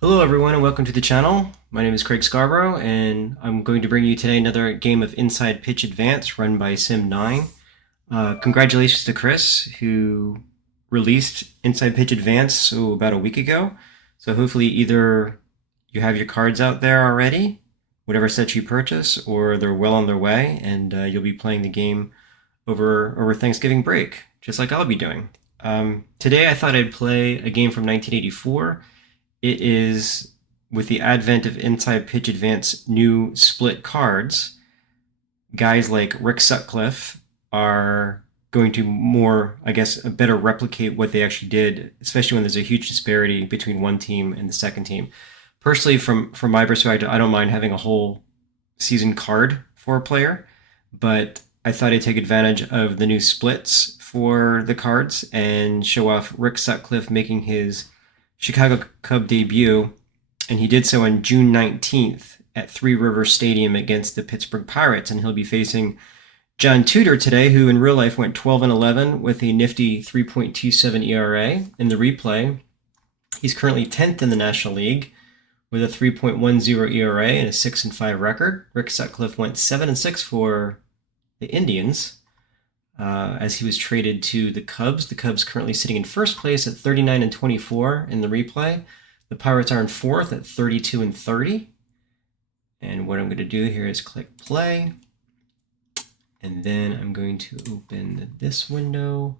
Hello everyone and welcome to the channel. My name is Craig Scarborough and I'm going to bring you today another game of Inside Pitch Advance run by SIM9. Congratulations to Chris who released Inside Pitch Advance about a week ago. So hopefully either you have your cards out there already, whatever sets you purchase, or they're well on their way and you'll be playing the game over Thanksgiving break, just like I'll be doing. Today I thought I'd play a game from 1984. It is, with the advent of Inside Pitch Advance new split cards, guys like Rick Sutcliffe are going to more, I guess, better replicate what they actually did, especially when there's a huge disparity between one team and the second team. Personally, from my perspective, I don't mind having a whole season card for a player, but I thought I'd take advantage of the new splits for the cards and show off Rick Sutcliffe making his Chicago Cub debut, and he did so on June 19th at Three Rivers Stadium against the Pittsburgh Pirates, and he'll be facing John Tudor today, who in real life went 12-11 with a nifty 3.27 ERA. In the replay, he's currently 10th in the National League with a 3.10 ERA and a 6-5 record. Rick Sutcliffe went 7-6 for the Indians as he was traded to the Cubs. The Cubs currently sitting in first place at 39-24 in the replay. The Pirates are in fourth at 32-30. And what I'm going to do here is click play. And then I'm going to open this window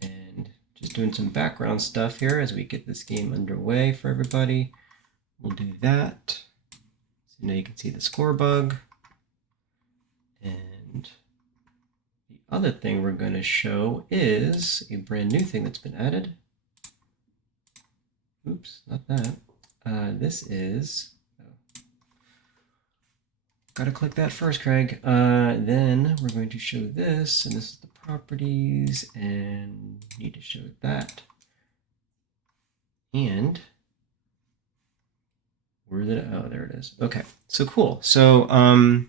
and just doing some background stuff here as we get this game underway for everybody. We'll do that. So now you can see the score bug. And the other thing we're going to show is a brand new thing that's been added. Oops, not that. This is... Gotta click that first, Craig. Then we're going to show this, and this is the properties, and need to show that. And where did it? Oh, there it is. Okay, so cool. So oh,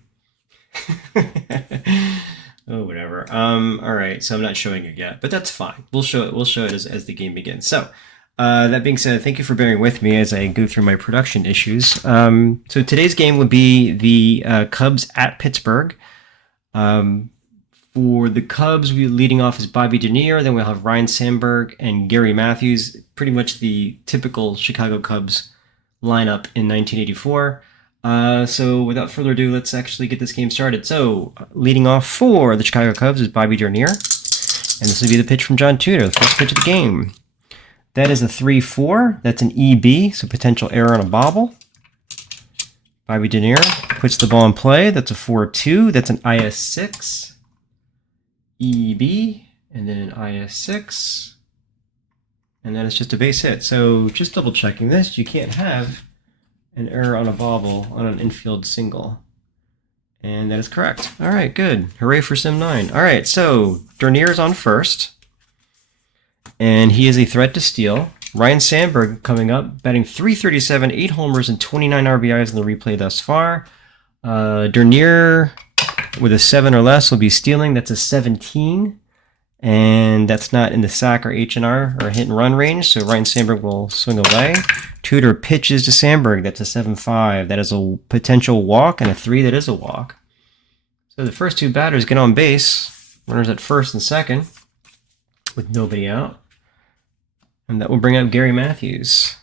whatever. All right. So I'm not showing it yet, but that's fine. We'll show it. We'll show it as the game begins. So, that being said, thank you for bearing with me as I go through my production issues. So today's game would be the Cubs at Pittsburgh. For the Cubs, we leading off is Bobby Dernier. Then we'll have Ryan Sandberg and Gary Matthews. Pretty much the typical Chicago Cubs lineup in 1984. So without further ado, let's actually get this game started. So leading off for the Chicago Cubs is Bobby Dernier. And this will be the pitch from John Tudor, the first pitch of the game. That is a 3-4. That's an EB, so potential error on a bobble. Bobby Dernier puts the ball in play. That's a 4-2. That's an IS6. EB, and then an IS6. And that is just a base hit. So just double checking this, you can't have an error on a bobble on an infield single. And that is correct. All right, good. Hooray for SIM9. All right, so Dernier is on first. And he is a threat to steal. Ryan Sandberg coming up, batting .337, 8 homers, and 29 RBIs in the replay thus far. Dernier with a 7 or less will be stealing. That's a 17. And that's not in the sack or H&R or hit and run range, so Ryan Sandberg will swing away. Tudor pitches to Sandberg. That's a 7-5. That is a potential walk, and a 3 that is a walk. So the first two batters get on base. Runners at first and second with nobody out. And that will bring up Gary Matthews.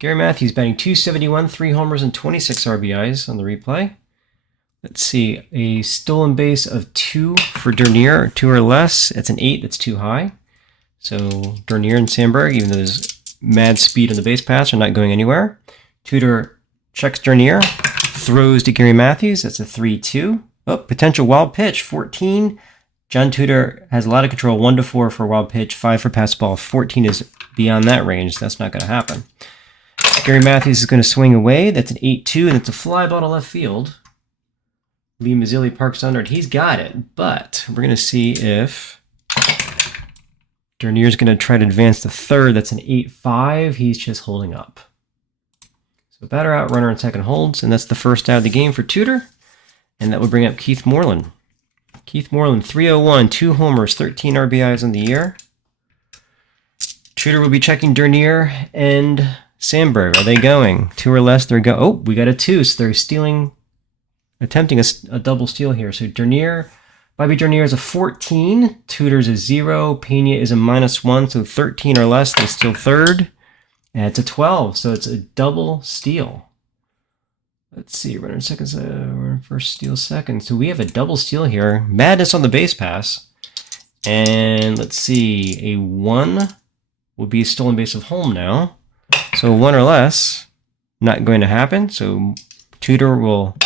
Gary Matthews batting .271, 3 homers, and 26 RBIs on the replay. Let's see, a stolen base of 2 for Dernier, 2 or less. That's an 8, that's too high. So Dernier and Sandberg, even though there's mad speed on the base pass, are not going anywhere. Tudor checks Dernier, throws to Gary Matthews. That's a 3-2. Oh, potential wild pitch, 14. John Tudor has a lot of control, 1-4 for a wild pitch, 5 for pass ball. 14 is beyond that range. That's not going to happen. Gary Matthews is going to swing away. That's an 8-2, and it's a fly ball to left field. Lee Mazzilli parks under it. He's got it, but we're going to see if Dernier's going to try to advance to third. That's an 8-5. He's just holding up. So batter out, runner on second holds, and that's the first out of the game for Tudor. And that would bring up Keith Moreland. Keith Moreland, 301, 2 homers, 13 RBIs on the year. Tudor will be checking Dernier and Sandberg, are they going? 2 or less, they're oh, we got a 2, so they're stealing, attempting a double steal here. So Bobby Dernier is a 14, Tudor's a 0, Pena is a -1, so 13 or less, they steal third. And it's a 12, so it's a double steal. Let's see, runner seconds, runner first, steal second. So we have a double steal here. Madness on the base pass. And let's see, a 1 will be a stolen base of home now. So 1 or less, not going to happen. So Tudor will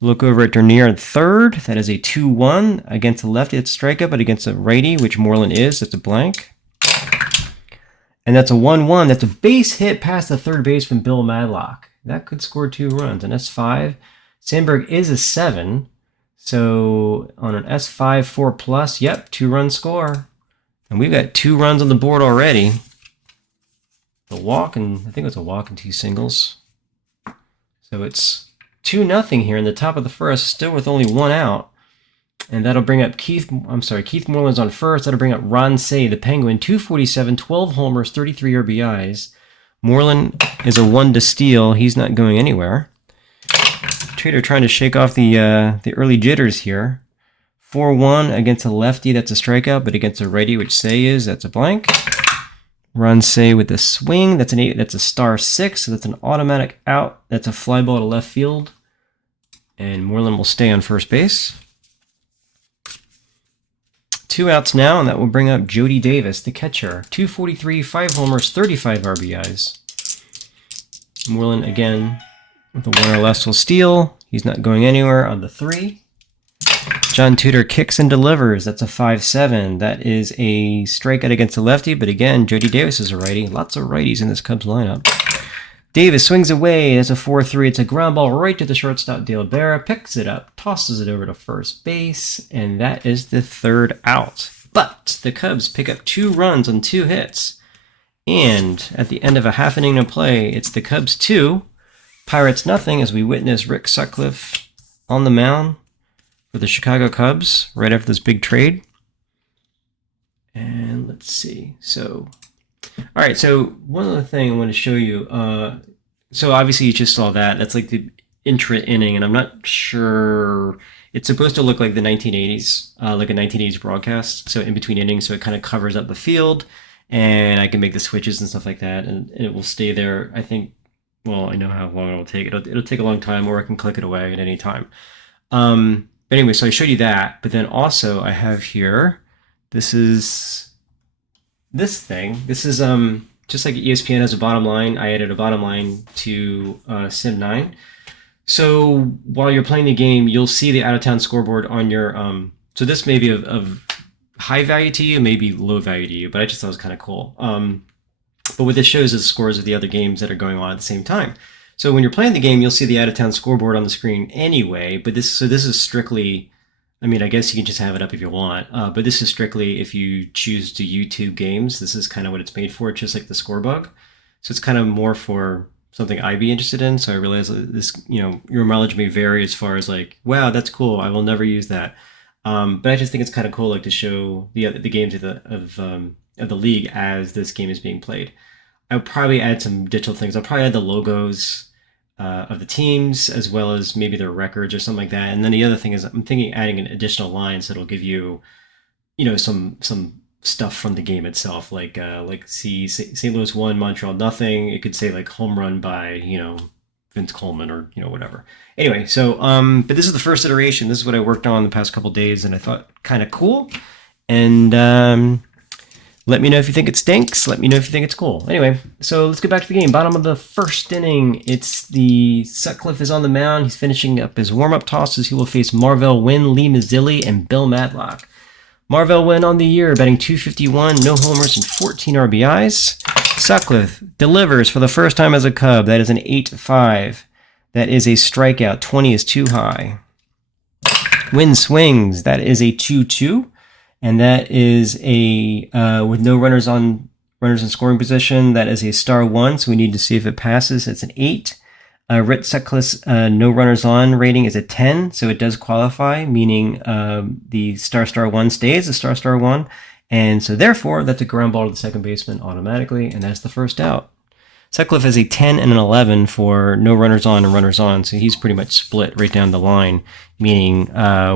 look over at Dernier at third. That is a 2-1 against a lefty. It's strikeout, but against a righty, which Moreland is, that's a blank. And that's a 1-1. That's a base hit past the third baseman, Bill Madlock. That could score 2 runs. An S5. Sandberg is a 7. So on an S5 4+, yep, 2-run score. And we've got 2 runs on the board already. The walk, and I think it was a walk and 2 singles. So it's 2-0 here in the top of the first, still with only 1 out. And that'll bring up Keith Moreland's on first. That'll bring up Ron Cey, the Penguin, 247, 12 homers, 33 RBIs. Moreland is a 1 to steal. He's not going anywhere. Trader trying to shake off the early jitters here. 4-1 against a lefty, that's a strikeout, but against a righty, which Cey is, that's a blank. Ron Cey with the swing, that's an 8, that's a star 6, so that's an automatic out. That's a fly ball to left field. And Moreland will stay on first base. 2 outs now, and that will bring up Jody Davis, the catcher. 243, 5 homers, 35 RBIs. Moreland again with a 1 or less will steal. He's not going anywhere on the 3. John Tudor kicks and delivers. That's a 5-7. That is a strikeout against the lefty, but again, Jody Davis is a righty. Lots of righties in this Cubs lineup. Davis swings away. That's a 4-3. It's a ground ball right to the shortstop, Dale Berra. Picks it up, tosses it over to first base, and that is the 3rd out. But the Cubs pick up 2 runs on 2 hits. And at the end of a half inning of play, it's the Cubs 2, Pirates nothing, as we witness Rick Sutcliffe on the mound for the Chicago Cubs right after this big trade. And let's see. So, all right. So one other thing I want to show you. So obviously you just saw that. That's like the intra inning, and I'm not sure. It's supposed to look like the 1980s, like a 1980s broadcast. So in between innings, so it kind of covers up the field, and I can make the switches and stuff like that, and it will stay there. I think. Well, I know how long it will take. It'll take a long time, or I can click it away at any time. But anyway, so I showed you that, but then also I have here, this is this thing. This is just like ESPN has a bottom line. I added a bottom line to SIM9. So while you're playing the game, you'll see the out-of-town scoreboard on your. So this may be of high value to you, maybe low value to you, but I just thought it was kind of cool. But what this shows is the scores of the other games that are going on at the same time. So when you're playing the game, you'll see the out-of-town scoreboard on the screen anyway. But this is strictly, I mean, I guess you can just have it up if you want. But this is strictly if you choose to YouTube games. This is kind of what it's made for, just like the score bug. So it's kind of more for something I'd be interested in. So I realize that this, your mileage may vary as far as like, wow, that's cool. I will never use that. But I just think it's kind of cool, like to show the games of the league as this game is being played. I'll probably add some digital things. I'll probably add the logos of the teams, as well as maybe their records or something like that. And then the other thing is I'm thinking adding an additional lines that'll give you, some stuff from the game itself, like St. Louis 1, Montreal nothing. It could say like home run by, Vince Coleman or, whatever. Anyway, so, but this is the first iteration. This is what I worked on the past couple of days, and I thought kind of cool. And, let me know if you think it stinks. Let me know if you think it's cool. Anyway, so let's get back to the game. Bottom of the first inning. It's the Sutcliffe is on the mound. He's finishing up his warm-up tosses. He will face Marvell Wynn, Lee Mazzilli, and Bill Madlock. Marvell Wynn on the year, batting .251, no homers and 14 RBIs. Sutcliffe delivers for the first time as a Cub. That is an 8-5. That is a strikeout. 20 is too high. Wynn swings. That is a 2-2. And that is a, with no runners in scoring position, that is a star 1, so we need to see if it passes. It's an 8. Rick Sutcliffe's no runners on rating is a 10, so it does qualify, meaning the star 1 stays a star 1. And so therefore, that's a ground ball to the second baseman automatically, and that's the first out. Sutcliffe has a 10 and an 11 for no runners on and runners on, so he's pretty much split right down the line, meaning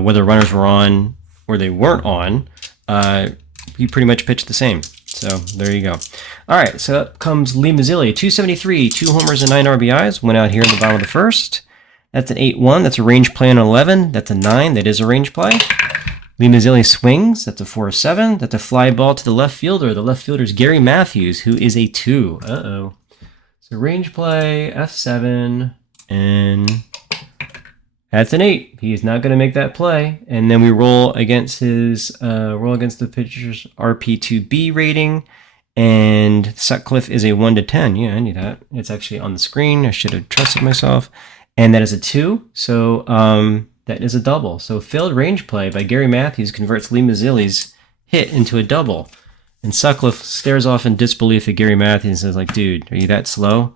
whether runners were on or they weren't on, he pretty much pitched the same. So there you go. All right, so up comes Lee Mazzilli, 273, 2 homers and 9 RBIs. Went out here in the bottom of the first. That's an 8-1. That's a range play on 11. That's a 9. That is a range play. Lee Mazzilli swings. That's a 4-7. That's a fly ball to the left fielder. The left fielder is Gary Matthews, who is a 2. Uh-oh. So range play, F7, and that's an 8. He's not going to make that play. And then we roll against the pitcher's RP2B rating. And Sutcliffe is a 1-10. Yeah, I knew that. It's actually on the screen. I should have trusted myself. And that is a 2. So that is a double. So failed range play by Gary Matthews converts Lee Mazzilli's hit into a double. And Sutcliffe stares off in disbelief at Gary Matthews and says, like, dude, are you that slow?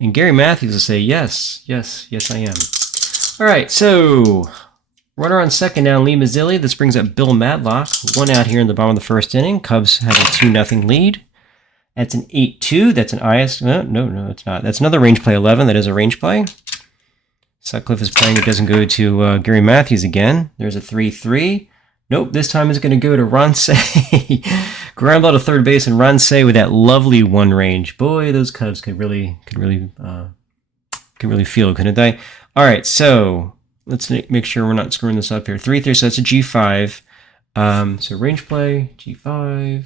And Gary Matthews will say, yes, I am. All right, so runner on second now, Lee Mazzilli. This brings up Bill Matlock. 1 out here in the bottom of the first inning. Cubs have a 2-0 lead. That's an 8-2. That's an IS. No, it's not. That's another range play 11. That is a range play. Sutcliffe is playing. It doesn't go to Gary Matthews again. There's a 3-3. Nope, this time it's going to go to Ransay. Ground ball to third base, and Ransay with that lovely 1 range. Boy, those Cubs could really feel, couldn't they? All right, so let's make sure we're not screwing this up here. 3-3, so that's a G5. So range play, G5.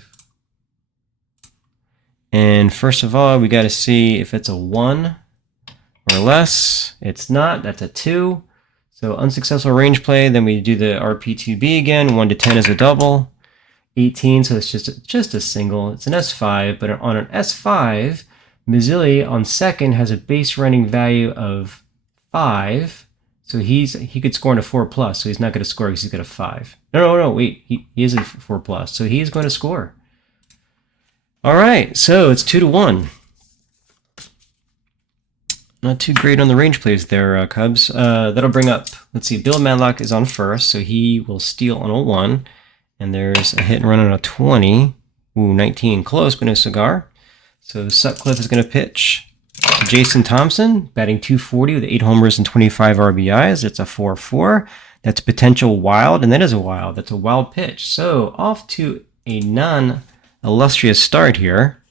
And first of all, we got to see if it's a 1 or less. It's not. That's a 2. So unsuccessful range play. Then we do the RP2B again. 1-10 is a double. 18, so it's just a single. It's an S5, but on an S5, Mazzilli on second has a base running value of 5. So he could score in a 4+. So he's not going to score because he's got a 5. No, wait. He is a 4+. So he is going to score. All right, so it's 2-1. Not too great on the range plays there, Cubs. That'll bring up, let's see, Bill Matlock is on first, so he will steal on a 1. And there's a hit and run on a 20. Ooh, 19, close, but no cigar. So Sutcliffe is going to pitch to Jason Thompson, batting .240 with 8 homers and 25 RBIs. It's a 4-4. That's potential wild, and that is a wild. That's a wild pitch. So off to a non-illustrious start here.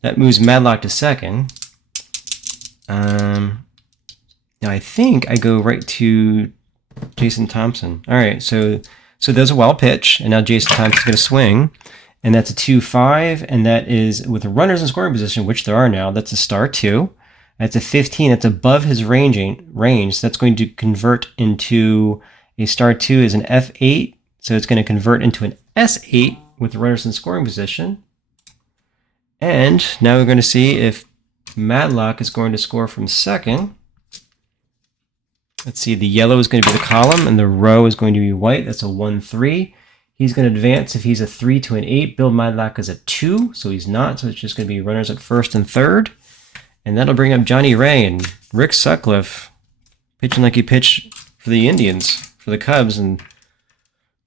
That moves Matlock to second. Now I think I go right to Jason Thompson. All right, so there's a wild pitch, and now Jason Thompson's going to swing, and that's a 2-5, and that is with the runners in scoring position, which there are now. That's a star 2. That's a 15. That's above his range. So that's going to convert into a star 2 is an F8. So it's going to convert into an S8 with the runners in scoring position. And now we're going to see if Matlock is going to score from second. Let's see, the yellow is going to be the column, and the row is going to be white. That's a 1-3. He's going to advance if he's a 3 to an 8. Bill Matlock is a 2, so he's not. So it's just going to be runners at first and third. And that'll bring up Johnny Ray and Rick Sutcliffe pitching like he pitched for the Indians, for the Cubs. And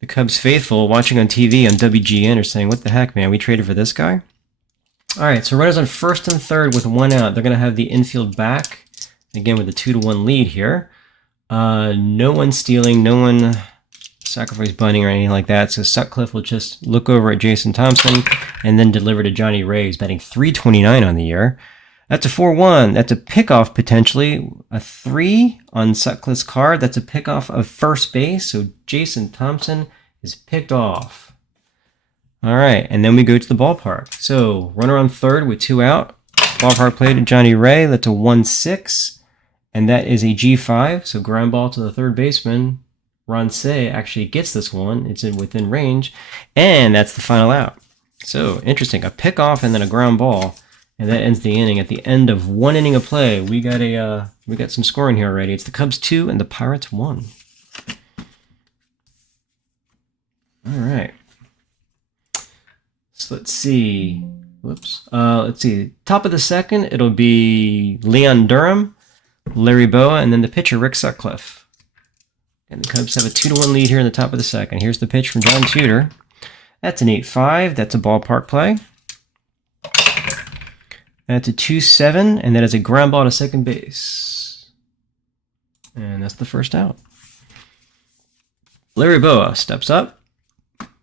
the Cubs faithful watching on TV on WGN are saying, what the heck, man, we traded for this guy? All right, so runners on first and third with 1 out. They're going to have the infield back, again with a 2-1 lead here. No one stealing, no one sacrifice bunting or anything like that. So Sutcliffe will just look over at Jason Thompson and then deliver to Johnny Ray, who's batting .329 on the year. That's a 4-1. That's a pickoff potentially. A 3 on Sutcliffe's card. That's a pickoff of first base. So Jason Thompson is picked off. All right, and then we go to the ballpark. So runner on third with 2 out. Ballpark play to Johnny Ray. That's a 1-6. And that is a G5. So ground ball to the third baseman. Ransay actually gets this one. It's within range. And that's the final out. So interesting. A pickoff and then a ground ball. And that ends the inning. At the end of 1 inning of play, we got some scoring here already. It's the Cubs 2 and the Pirates 1. All right. So let's see. Whoops. Let's see. Top of the second, it'll be Leon Durham, Larry Boa, and then the pitcher, Rick Sutcliffe. And the Cubs have a 2-1 lead here in the top of the second. Here's the pitch from John Tudor. That's an 8-5. That's a ballpark play. That's a 2-7, and that is a ground ball to second base. And that's the first out. Larry Boa steps up,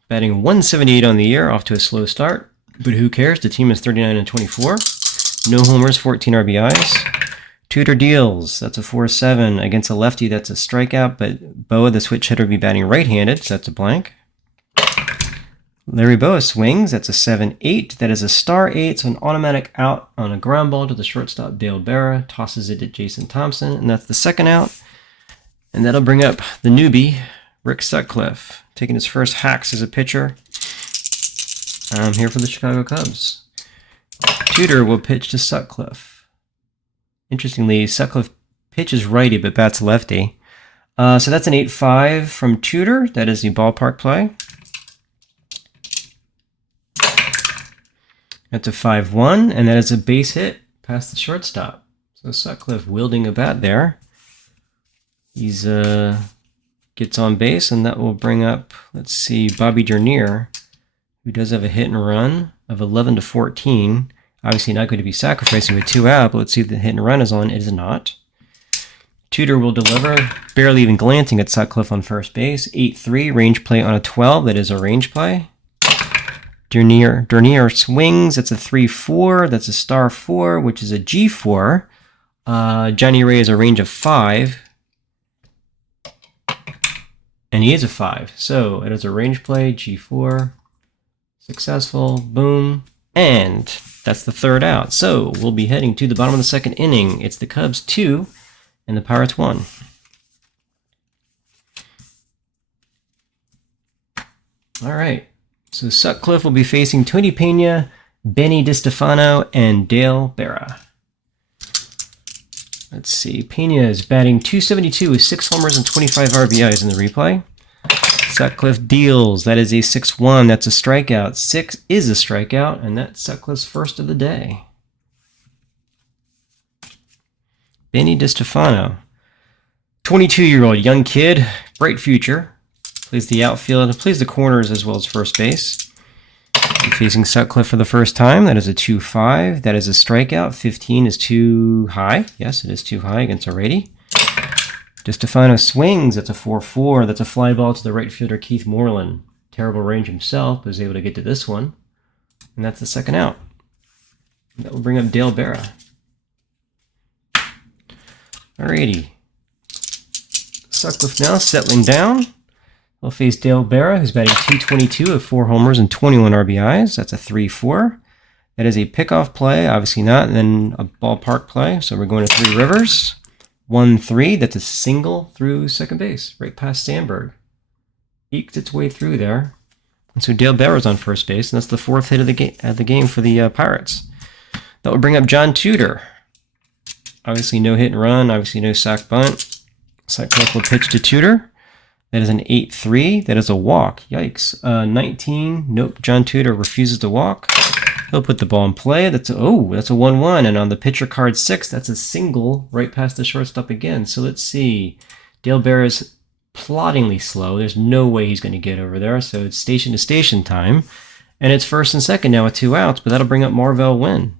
batting 178 on the year, off to a slow start. But who cares? The team is 39-24. No homers, 14 RBIs. Tudor deals. That's a 4-7. Against a lefty, that's a strikeout, but Boa, the switch hitter, will be batting right-handed, so that's a blank. Larry Boa swings. That's a 7-8. That is a star 8, so an automatic out on a ground ball to the shortstop, Dale Berra. Tosses it to Jason Thompson, and that's the second out. And that'll bring up the newbie, Rick Sutcliffe, taking his first hacks as a pitcher here for the Chicago Cubs. Tudor will pitch to Sutcliffe. Interestingly, Sutcliffe pitches righty but bats lefty. So that's an 8-5 from Tudor. That is the ballpark play. That's a 5-1, and that is a base hit past the shortstop. So Sutcliffe wielding a bat there. He's gets on base, and that will bring up, let's see, Bobby Dernier, who does have a hit and run of 11-14. Obviously not going to be sacrificing with 2 out, but let's see if the hit and run is on. It is not. Tudor will deliver, barely even glancing at Sutcliffe on first base. 8-3, range play on a 12. That is a range play. Dernier swings. That's a 3-4. That's a star 4, which is a G4. Johnny Ray is a range of 5. And he is a 5. So it is a range play, G4. Successful. Boom. And that's the third out. So we'll be heading to the bottom of the second inning. It's the Cubs 2 and the Pirates 1. All right. So Sutcliffe will be facing Tony Pena, Benny DiStefano, and Dale Berra. Let's see. Pena is batting .272 with 6 homers and 25 RBIs in the replay. Sutcliffe deals. That is a 6-1. That's a strikeout. 6 is a strikeout, and that's Sutcliffe's first of the day. Benny DiStefano, 22-year-old young kid, bright future. Plays the outfield, plays the corners as well as first base. Facing Sutcliffe for the first time. That is a 2-5. That is a strikeout. 15 is too high. Yes, it is too high against a righty. DiStefano swings. That's a 4-4. That's a fly ball to the right fielder, Keith Moreland. Terrible range himself, but was able to get to this one. And that's the second out. That will bring up Dale Berra. Alrighty. Sutcliffe now settling down. We'll face Dale Berra, who's batting .222 with 4 homers and 21 RBIs. That's a 3-4. That is a pickoff play, obviously not, and then a ballpark play. So we're going to Three Rivers. 1-3. That's a single through second base, right past Sandberg. Eked its way through there. And so Dale Berra's on first base, and that's the 4th hit of the game for the Pirates. That will bring up John Tudor. Obviously no hit and run, obviously no sac bunt. Sutcliffe will pitch to Tudor. That is an 8-3. That is a walk. Yikes. 19. Nope. John Tudor refuses to walk. He'll put the ball in play. That's a 1-1. And on the pitcher card 6, that's a single right past the shortstop again. So let's see. Dale Berra is ploddingly slow. There's no way he's going to get over there. So it's station to station time. And it's first and second now with 2 outs, but that'll bring up Marvell Wynn.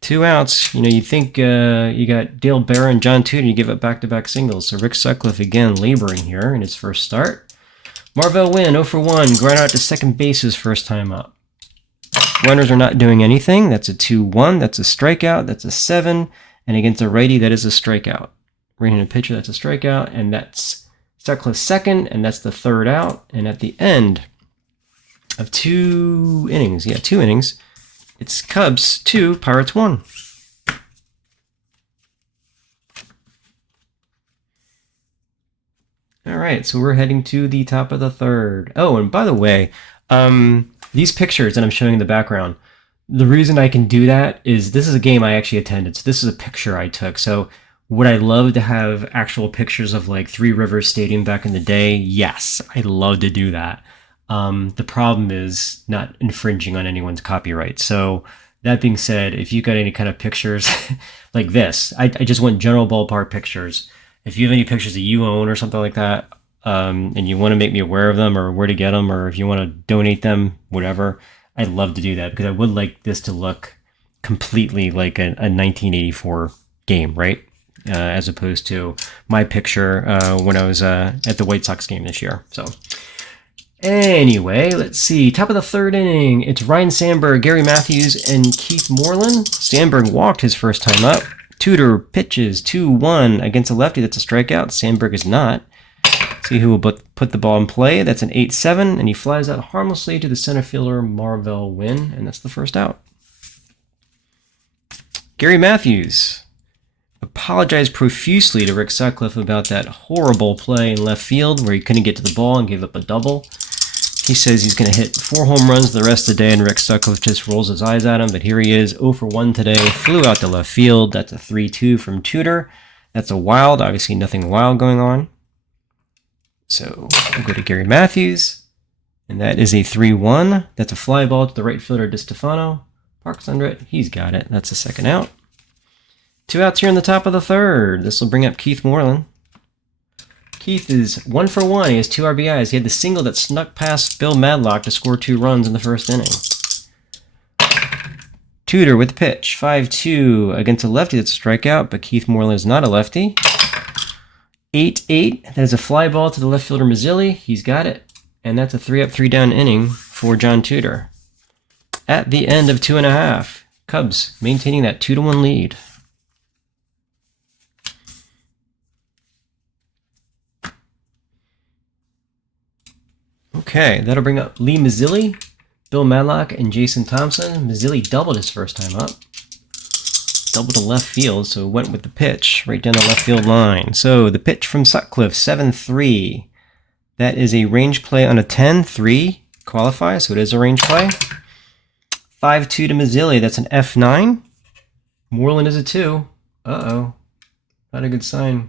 2 outs, you think you got Dale Berra and John Tudor, you give it back-to-back singles. So Rick Sutcliffe again laboring here in his first start. Marvell Wynn, 0 for 1, ground out to second base his first time up. Runners are not doing anything. That's a 2-1, that's a strikeout, that's a 7, and against a righty, that is a strikeout. Right-handed pitcher, that's a strikeout, and that's Sutcliffe's second, and that's the third out. And at the end of 2 innings, it's Cubs 2, Pirates 1. All right, so we're heading to the top of the third. Oh, and by the way, these pictures that I'm showing in the background, the reason I can do that is this is a game I actually attended. So this is a picture I took. So would I love to have actual pictures of like Three Rivers Stadium back in the day? Yes, I'd love to do that. The problem is not infringing on anyone's copyright. So that being said, if you got any kind of pictures like this, I just want general ballpark pictures. If you have any pictures that you own or something like that, and you want to make me aware of them or where to get them, or if you want to donate them, whatever, I'd love to do that because I would like this to look completely like a 1984 game, right? As opposed to my picture when I was at the White Sox game this year. So anyway, let's see. Top of the third inning, it's Ryan Sandberg, Gary Matthews, and Keith Moreland. Sandberg walked his first time up. Tudor pitches 2-1 against a lefty. That's a strikeout. Sandberg is not. See who will put the ball in play. That's an 8-7, and he flies out harmlessly to the center fielder, Marvell Wynn, and that's the first out. Gary Matthews apologized profusely to Rick Sutcliffe about that horrible play in left field where he couldn't get to the ball and gave up a double. He says he's going to hit 4 home runs the rest of the day, and Rick Sutcliffe just rolls his eyes at him, but here he is, 0 for 1 today, flew out to left field. That's a 3-2 from Tudor. That's a wild, obviously nothing wild going on. So we'll go to Gary Matthews, and that is a 3-1. That's a fly ball to the right fielder, DiStefano. Parks under it. He's got it. That's the second out. 2 outs here in the top of the third. This will bring up Keith Moreland. Keith is 1 for 1. He has 2 RBIs. He had the single that snuck past Bill Madlock to score 2 runs in the first inning. Tudor with the pitch. 5-2 against a lefty. That's a strikeout, but Keith Moreland is not a lefty. 8-8. That is a fly ball to the left fielder, Mazzilli. He's got it. And that's a 3-up, 3-down inning for John Tudor. At the end of 2.5, Cubs maintaining that 2-1 lead. Okay, that'll bring up Lee Mazzilli, Bill Madlock, and Jason Thompson. Mazzilli doubled his first time up. Doubled to left field, so went with the pitch right down the left field line. So the pitch from Sutcliffe, 7-3. That is a range play on a 10-3 qualifies, so it is a range play. 5-2 to Mazzilli, that's an F9. Moreland is a 2. Uh-oh. Not a good sign.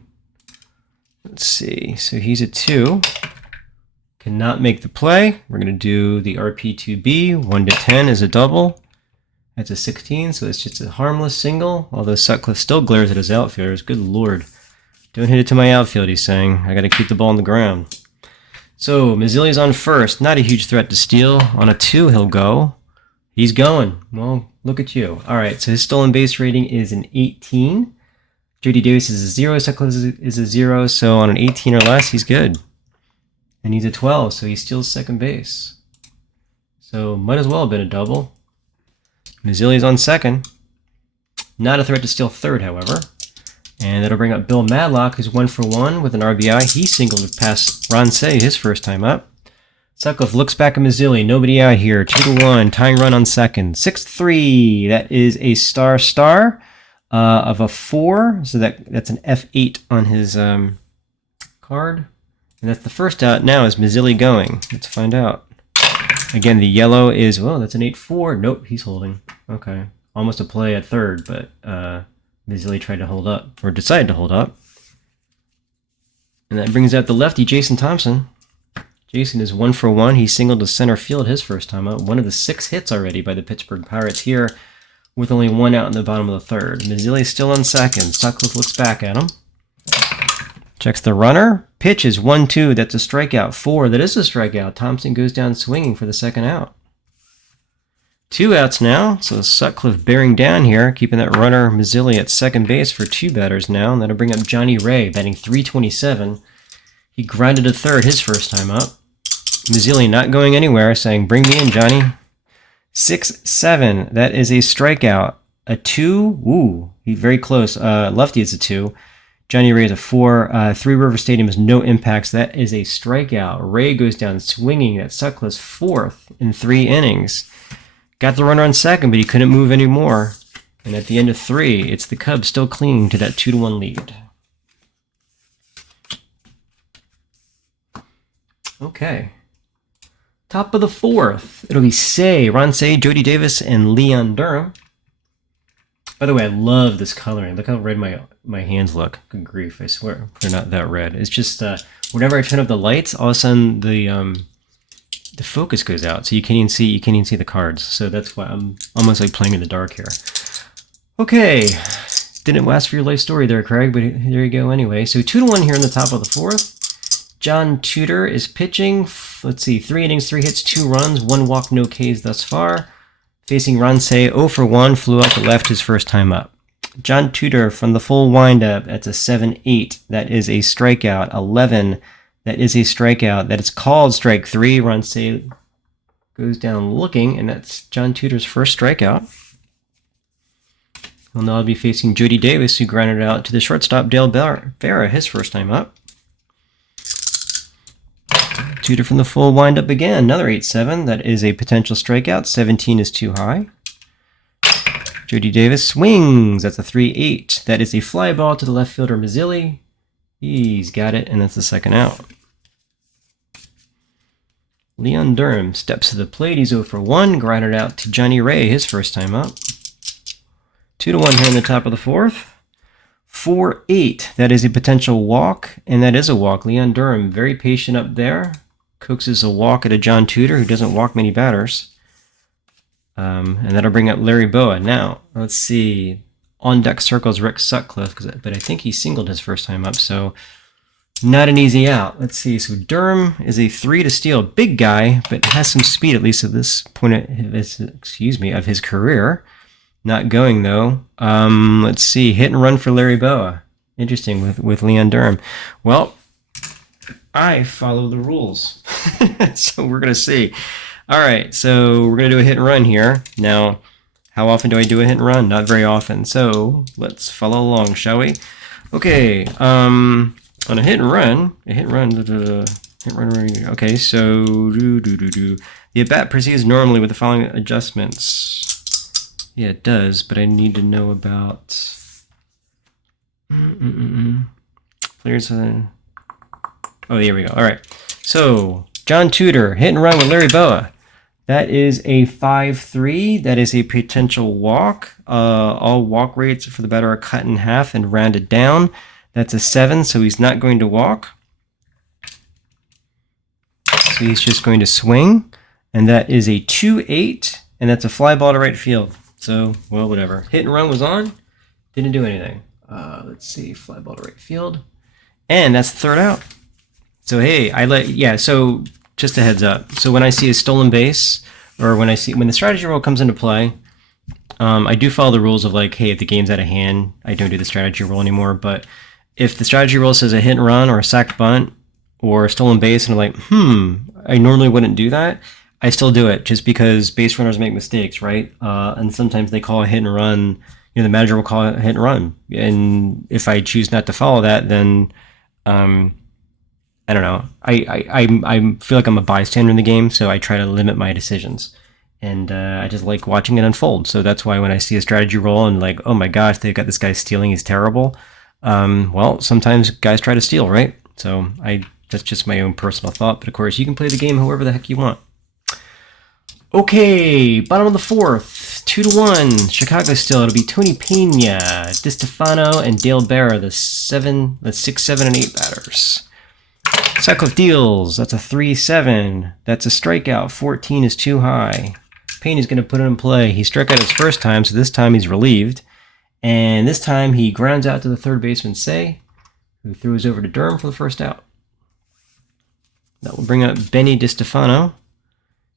Let's see, so he's a 2. Cannot make the play. We're going to do the RP2B. 1-10 is a double. That's a 16, so it's just a harmless single, although Sutcliffe still glares at his outfielders. Good lord. Don't hit it to my outfield, he's saying. I got to keep the ball on the ground. So Mazzilli's on first. Not a huge threat to steal. On a 2, he'll go. He's going. Well, look at you. All right, so his stolen base rating is an 18. J.D. Davis is a 0. Sutcliffe is a 0, so on an 18 or less, he's good. And he's a 12, so he steals second base. So might as well have been a double. Mazzilli's on second. Not a threat to steal third, however. And that'll bring up Bill Madlock, who's 1 for 1 with an RBI. He singled past Ronce his first time up. Sutcliffe looks back at Mazzilli. Nobody out here. 2-1. Tying run on second. 6-3. That is a star of a 4. So that's an F8 on his card. And that's the first out. Now is Mazzilli going? Let's find out. Again, the yellow is, well, that's an 8-4. Nope, he's holding. Okay. Almost a play at third, but Mazzilli tried to hold up, or decided to hold up. And that brings out the lefty, Jason Thompson. Jason is 1 for 1. He singled to center field his first time out. One of the 6 hits already by the Pittsburgh Pirates here, with only 1 out in the bottom of the third. Mazzilli's still on second. Sutcliffe looks back at him. Checks the runner. Pitch is 1-2. That's a strikeout. 4. That is a strikeout. Thompson goes down swinging for the second out. 2 outs now. So Sutcliffe bearing down here, keeping that runner Mazzilli at second base for 2 batters now. And that'll bring up Johnny Ray, batting .327. He grounded to third his first time up. Mazzilli not going anywhere, saying, "Bring me in, Johnny." 6-7. That is a strikeout. A 2. Ooh, he's very close. Lefty is a 2. Johnny Ray is a 4. Three River Stadium has no impacts. That is a strikeout. Ray goes down swinging at Sutcliffe's 4th in 3 innings. Got the runner on second, but he couldn't move anymore. And at the end of 3, it's the Cubs still clinging to that 2-1 lead. Okay. Top of the 4th. It'll be Ron Say, Jody Davis, and Leon Durham. By the way, I love this coloring. Look how red my hands look. Good grief, I swear. They're not that red. It's just whenever I turn up the lights, all of a sudden the focus goes out. So you can't even see the cards. So that's why I'm almost like playing in the dark here. Okay. Didn't ask for your life story there, Craig, but there you go anyway. So 2-1 here in the top of the 4th. John Tudor is pitching. Let's see, 3 innings, 3 hits, 2 runs, 1 walk, no Ks thus far. Facing Ransay, 0 for 1, flew out to left his first time up. John Tudor from the full windup, that's a 7-8. That is a strikeout. 11, that is a strikeout. That is called strike 3. Ransay goes down looking, and that's John Tudor's first strikeout. He'll now be facing Jody Davis, who grounded out to the shortstop, Dale Vera, his first time up. Tudor from the full windup again, another 8-7. That is a potential strikeout. 17 is too high. Jody Davis swings. That's a 3-8. That is a fly ball to the left fielder, Mazzilli. He's got it, and that's the second out. Leon Durham steps to the plate. He's 0 for 1. Grounded out to Johnny Ray, his first time up. 2-1 here in the top of the fourth. 4-8. That is a potential walk, and that is a walk. Leon Durham, very patient up there. Coaxes a walk at a John Tudor, who doesn't walk many batters. And that'll bring up Larry Boa. Now, let's see. On deck circles Rick Sutcliffe, but I think he singled his first time up, so not an easy out. Let's see. So Durham is a 3 to steal. Big guy, but has some speed, at least at this point of his career. Not going, though. Let's see. Hit and run for Larry Boa. Interesting with Leon Durham. Well, I follow the rules. So we're going to see. All right, so we're going to do a hit and run here. Now, how often do I do a hit and run? Not very often. So let's follow along, shall we? Okay, on a hit and run, okay, so the at-bat proceeds normally with the following adjustments. Yeah, it does, but I need to know about players. Oh, here we go. All right. So, John Tudor, hit and run with Larry Boa. That is a 5-3. That is a potential walk. All walk rates for the batter are cut in half and rounded down. That's a 7, so he's not going to walk. So he's just going to swing. And that is a 2-8, and that's a fly ball to right field. So, well, whatever. Hit and run was on. Didn't do anything. Let's see. Fly ball to right field. And that's the third out. So, hey, so just a heads up. So when I see a stolen base, or when the strategy roll comes into play, I do follow the rules of like, hey, if the game's out of hand, I don't do the strategy roll anymore. But if the strategy roll says a hit and run or a sacked bunt or a stolen base, and I'm like, I normally wouldn't do that, I still do it just because base runners make mistakes, right? And sometimes they call a hit and run, the manager will call it a hit and run. And if I choose not to follow that, then I don't know. I feel like I'm a bystander in the game, so I try to limit my decisions. And I just like watching it unfold. So that's why when I see a strategy roll and like, oh my gosh, they've got this guy stealing, he's terrible. Well, sometimes guys try to steal, right? So that's just my own personal thought. But of course, you can play the game however the heck you want. Okay, bottom of the fourth, 2-1, Chicago still. It'll be Tony Pena, DiStefano, and Dale Berra, the 6, 7, and 8 batters. Sutcliffe deals. That's a 3-7. That's a strikeout. 14 is too high. Pena's going to put it in play. He struck out his first time, so this time he's relieved. And this time he grounds out to the third baseman, Say, who throws over to Durham for the first out. That will bring up Benny DiStefano.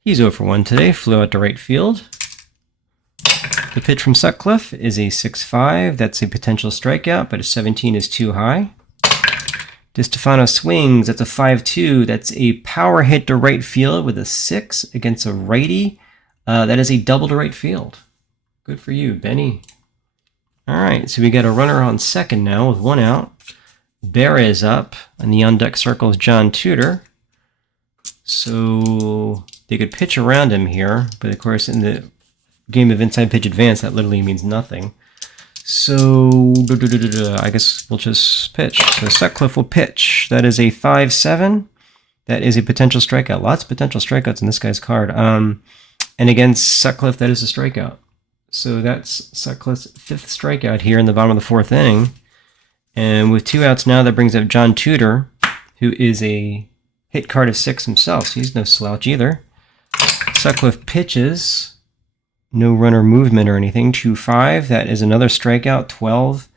He's 0 for 1 today. Flew out to right field. The pitch from Sutcliffe is a 6-5. That's a potential strikeout, but a 17 is too high. DiStefano swings. That's a 5-2. That's a power hit to right field with a 6 against a righty. That is a double to right field. Good for you, Benny. All right, so we got a runner on second now with 1 out. Berra is up, and the on deck circle is John Tudor. So they could pitch around him here, but of course in the game of inside pitch advance, that literally means nothing. So I guess we'll just pitch. So Sutcliffe will pitch. That is a 5-7. That is a potential strikeout. Lots of potential strikeouts in this guy's card. And against Sutcliffe, that is a strikeout. So that's Sutcliffe's 5th strikeout here in the bottom of the 4th inning. And with 2 outs now, that brings up John Tudor, who is a hit card of 6 himself. So he's no slouch either. Sutcliffe pitches. No runner movement or anything. 2-5. That is another strikeout. 12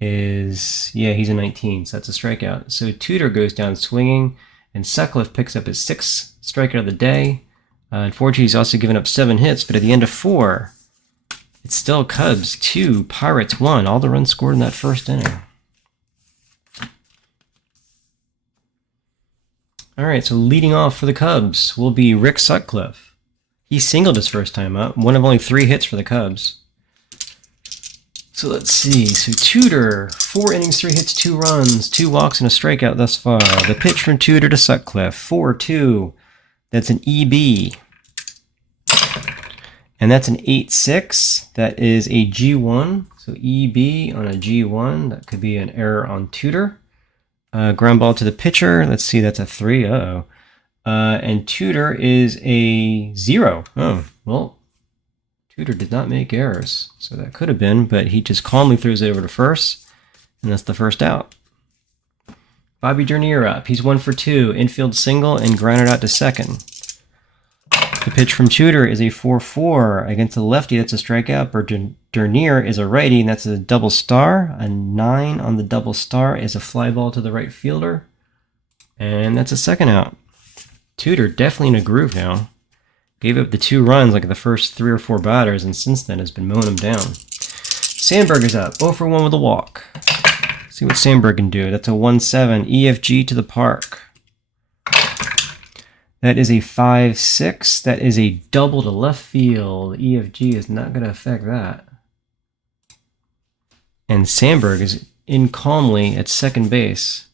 is, he's a 19. So that's a strikeout. So Tudor goes down swinging, and Sutcliffe picks up his 6th strikeout of the day. Unfortunately, he's also given up 7 hits, but at the end of 4, it's still Cubs 2, Pirates 1. All the runs scored in that first inning. All right, so leading off for the Cubs will be Rick Sutcliffe. He singled his first time up, one of only 3 hits for the Cubs. So let's see. So Tudor, 4 innings, 3 hits, 2 runs, 2 walks, and a strikeout thus far. The pitch from Tudor to Sutcliffe, 4-2. That's an EB. And that's an 8-6. That is a G1. So EB on a G1. That could be an error on Tudor. Ground ball to the pitcher. Let's see, that's a 3. Uh-oh. And Tudor is a 0. Oh, well, Tudor did not make errors. So that could have been, but he just calmly throws it over to first. And that's the first out. Bobby Dernier up. He's 1 for 2. Infield single and grounded out to second. The pitch from Tudor is a 4-4. Against the lefty, that's a strikeout. But Dernier is a righty, and that's a double star. A 9 on the double star is a fly ball to the right fielder. And that's a second out. Tudor definitely in a groove now. Gave up the 2 runs like the first 3 or 4 batters, and since then has been mowing them down. Sandberg is up, 0 for 1 with a walk. See what Sandberg can do. That's a 1-7, EFG to the park. That is a 5-6. That is a double to left field. EFG is not going to affect that. And Sandberg is in calmly at second base,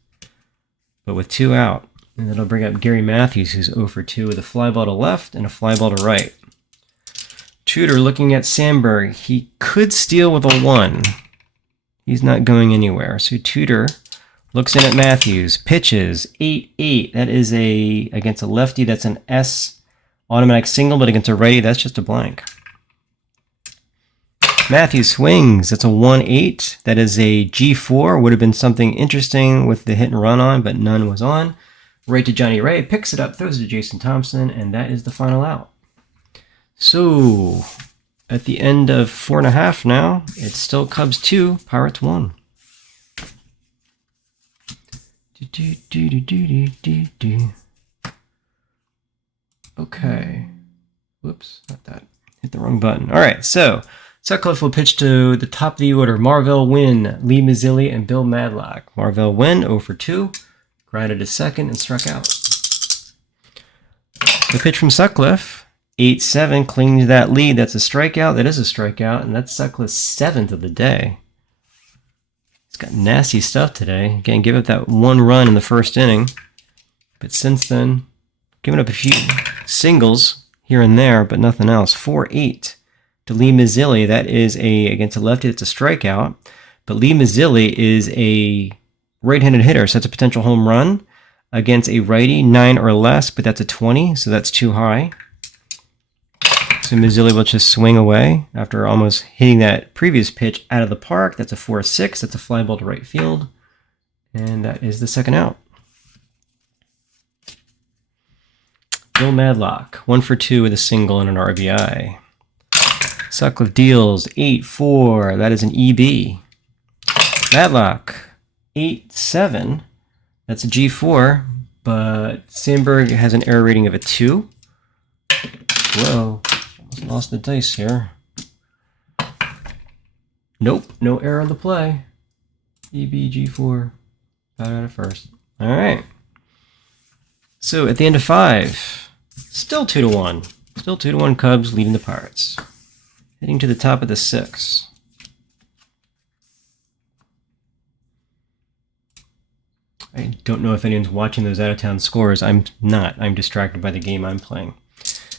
but with 2 out. And that'll bring up Gary Matthews, who's 0 for 2 with a fly ball to left and a fly ball to right. Tudor looking at Sandberg. He could steal with a 1. He's not going anywhere. So Tudor looks in at Matthews. Pitches 8-8. That is against a lefty. That's an S automatic single, but against a righty, that's just a blank. Matthews swings. That's a 1-8. That is a G4. Would have been something interesting with the hit and run on, but none was on. Right to Johnny Ray. Picks it up, throws it to Jason Thompson, and that is the final out. So at the end of 4.5 now, it's still Cubs 2, Pirates 1. Okay. Whoops, not that. Hit the wrong button. All right, so Sutcliffe will pitch to the top of the order. Marvell Wynn, Lee Mazzilli, and Bill Madlock. Marvell Wynn, 0 for 2. Grounded to second and struck out. The pitch from Sutcliffe, 8-7, clinging to that lead. That's a strikeout. That is a strikeout, and that's Sutcliffe's 7th of the day. He's got nasty stuff today. Again, give up that 1 run in the first inning, but since then, giving up a few singles here and there, but nothing else. 4-8 to Lee Mazzilli. That is against a lefty. It's a strikeout, but Lee Mazzilli is a right-handed hitter, so that's a potential home run. Against a righty, 9 or less, but that's a 20, so that's too high. So Mazzilli will just swing away after almost hitting that previous pitch out of the park. That's a 4-6. That's a fly ball to right field. And that is the second out. Bill Madlock, 1 for 2 with a single and an RBI. Sutcliffe deals 8-4. That is an EB. Madlock, 8-7. That's a G4, but Sandberg has an error rating of a 2. Whoa, almost lost the dice here. Nope, no error on the play. EB G4, got out of first. All right. So at the end of 5, still 2-1. Still 2-1 Cubs leading the Pirates. Heading to the top of the 6. I don't know if anyone's watching those out-of-town scores. I'm not. I'm distracted by the game I'm playing.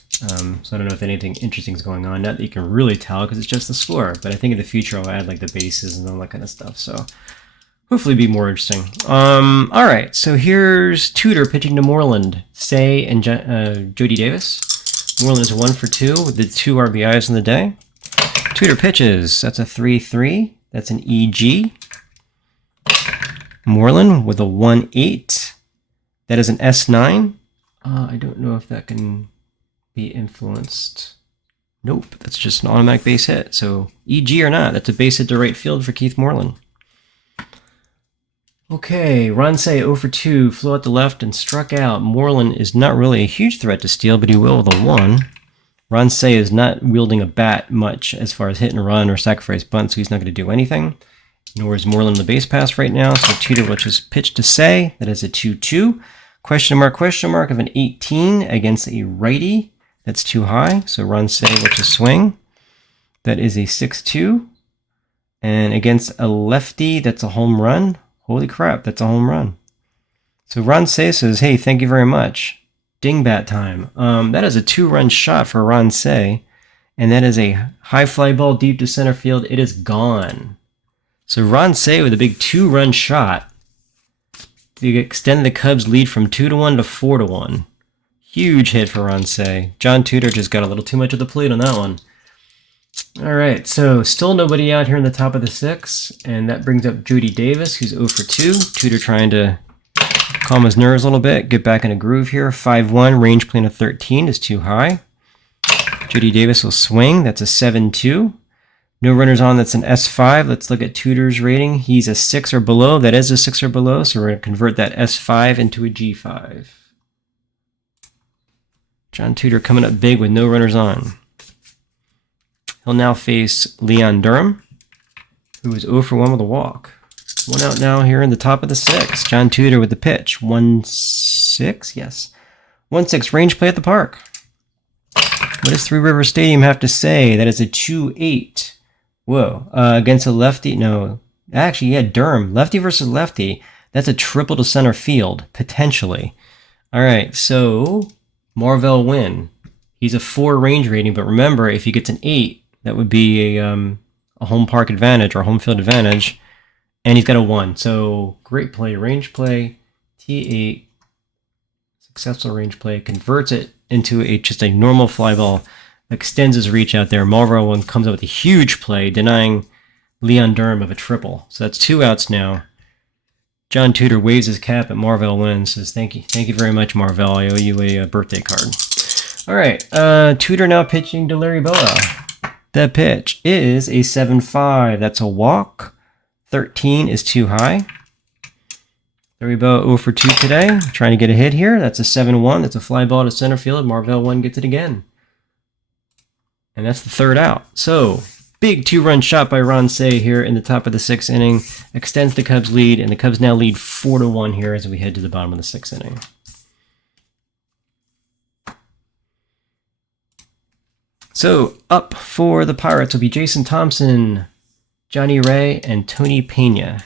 So I don't know if anything interesting is going on. Not that you can really tell because it's just the score. But I think in the future I'll add like the bases and all that kind of stuff. So hopefully be more interesting. All right. So here's Tudor pitching to Moreland, Say, and Jody Davis. Moreland is 1 for 2 with the 2 RBIs in the day. Tudor pitches. That's a 3-3. That's an EG. Moreland with a 1-8. That is an S9. I don't know if that can be influenced. Nope, that's just an automatic base hit. So EG or not, that's a base hit to right field for Keith Moreland. Okay, Ransay 0 for 2, flew out the left and struck out. Moreland is not really a huge threat to steal, but he will with a 1. Ransay is not wielding a bat much as far as hit and run or sacrifice bunt, so he's not going to do anything. Nor is Moreland the base pass right now, so Tudor will just pitch to Say. That is a 2-2. Question mark of an 18 against a righty. That's too high, so Ransay will just swing. That is a 6-2. And against a lefty, that's a home run. Holy crap, that's a home run. So Ransay says, hey, thank you very much. Dingbat time. That is a 2-run shot for Ransay. And that is a high fly ball deep to center field. It is gone. So Ransay with a big 2-run shot to extend the Cubs' lead from 2-1 to 4-1. Huge hit for Ransay. John Tudor just got a little too much of the plate on that one. All right, so still nobody out here in the top of the 6, and that brings up Jody Davis, who's 0 for 2. Tudor trying to calm his nerves a little bit, get back in a groove here. 5-1, range plane of 13 is too high. Jody Davis will swing. That's a 7-2. No runners on, that's an S5. Let's look at Tudor's rating. He's a 6 or below. That is a 6 or below, so we're going to convert that S5 into a G5. John Tudor coming up big with no runners on. He'll now face Leon Durham, who is 0 for 1 with a walk. 1 out now here in the top of the 6. John Tudor with the pitch. 1-6, yes. 1-6, range play at the park. What does Three River Stadium have to say? That is a 2-8. Whoa. Against a lefty? No. Actually, yeah, Durham. Lefty versus lefty. That's a triple to center field, potentially. All right, so Marvell win. He's a 4 range rating, but remember, if he gets an 8, that would be a home park advantage or home field advantage. And he's got a 1. So great play, range play, T8, successful range play, converts it into just a normal fly ball, extends his reach out there. Marvell one comes up with a huge play, denying Leon Durham of a triple. So that's 2 outs now. John Tudor waves his cap at Marvell wins, says, thank you very much, Marvell. I owe you a birthday card. All right, Tudor now pitching to Larry Boa. That pitch is a 7-5. That's a walk. 13 is too high. Larry Boa 0 for 2 today. Trying to get a hit here. That's a 7-1. That's a fly ball to center field. Marvell 1 gets it again. And that's the 3rd out. So, big 2-run shot by Ransay here in the top of the 6th inning. Extends the Cubs' lead, and the Cubs now lead 4-1 here as we head to the bottom of the 6th inning. So, up for the Pirates will be Jason Thompson, Johnny Ray, and Tony Pena.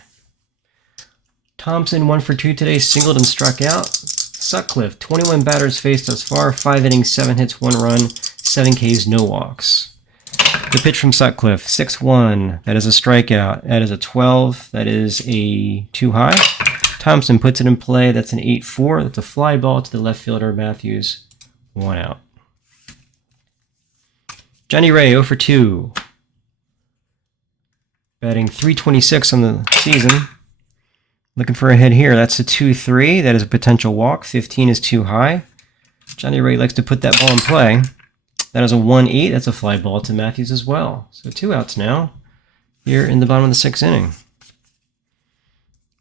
Thompson 1 for 2 today, singled and struck out. Sutcliffe, 21 batters faced thus far, 5 innings, 7 hits, 1 run, 7 Ks, no walks. The pitch from Sutcliffe, 6-1. That is a strikeout. That is a 12. That is a too high. Thompson puts it in play. That's an 8-4. That's a fly ball to the left fielder, Matthews. 1 out. Johnny Ray 0 for 2. Batting .326 on the season. Looking for a hit here. That's a 2-3. That is a potential walk. 15 is too high. Johnny Ray likes to put that ball in play. That is a 1-8. That's a fly ball to Matthews as well. So 2 outs now here in the bottom of the 6th inning.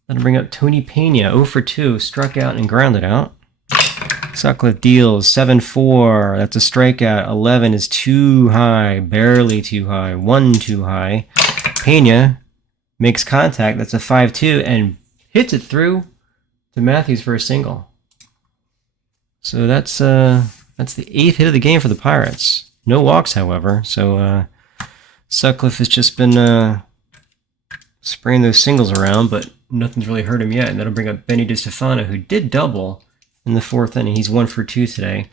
That'll bring up Tony Pena, 0 for 2. Struck out and grounded out. Sutcliffe deals 7-4. That's a strikeout. 11 is too high. Barely too high. 1 too high. Pena makes contact. That's a 5-2 and hits it through to Matthews for a single. So that's the 8th hit of the game for the Pirates. No walks, however. So Sutcliffe has just been spraying those singles around, but nothing's really hurt him yet. And that'll bring up Benny DiStefano, who did double in the 4th inning. He's 1 for 2 today.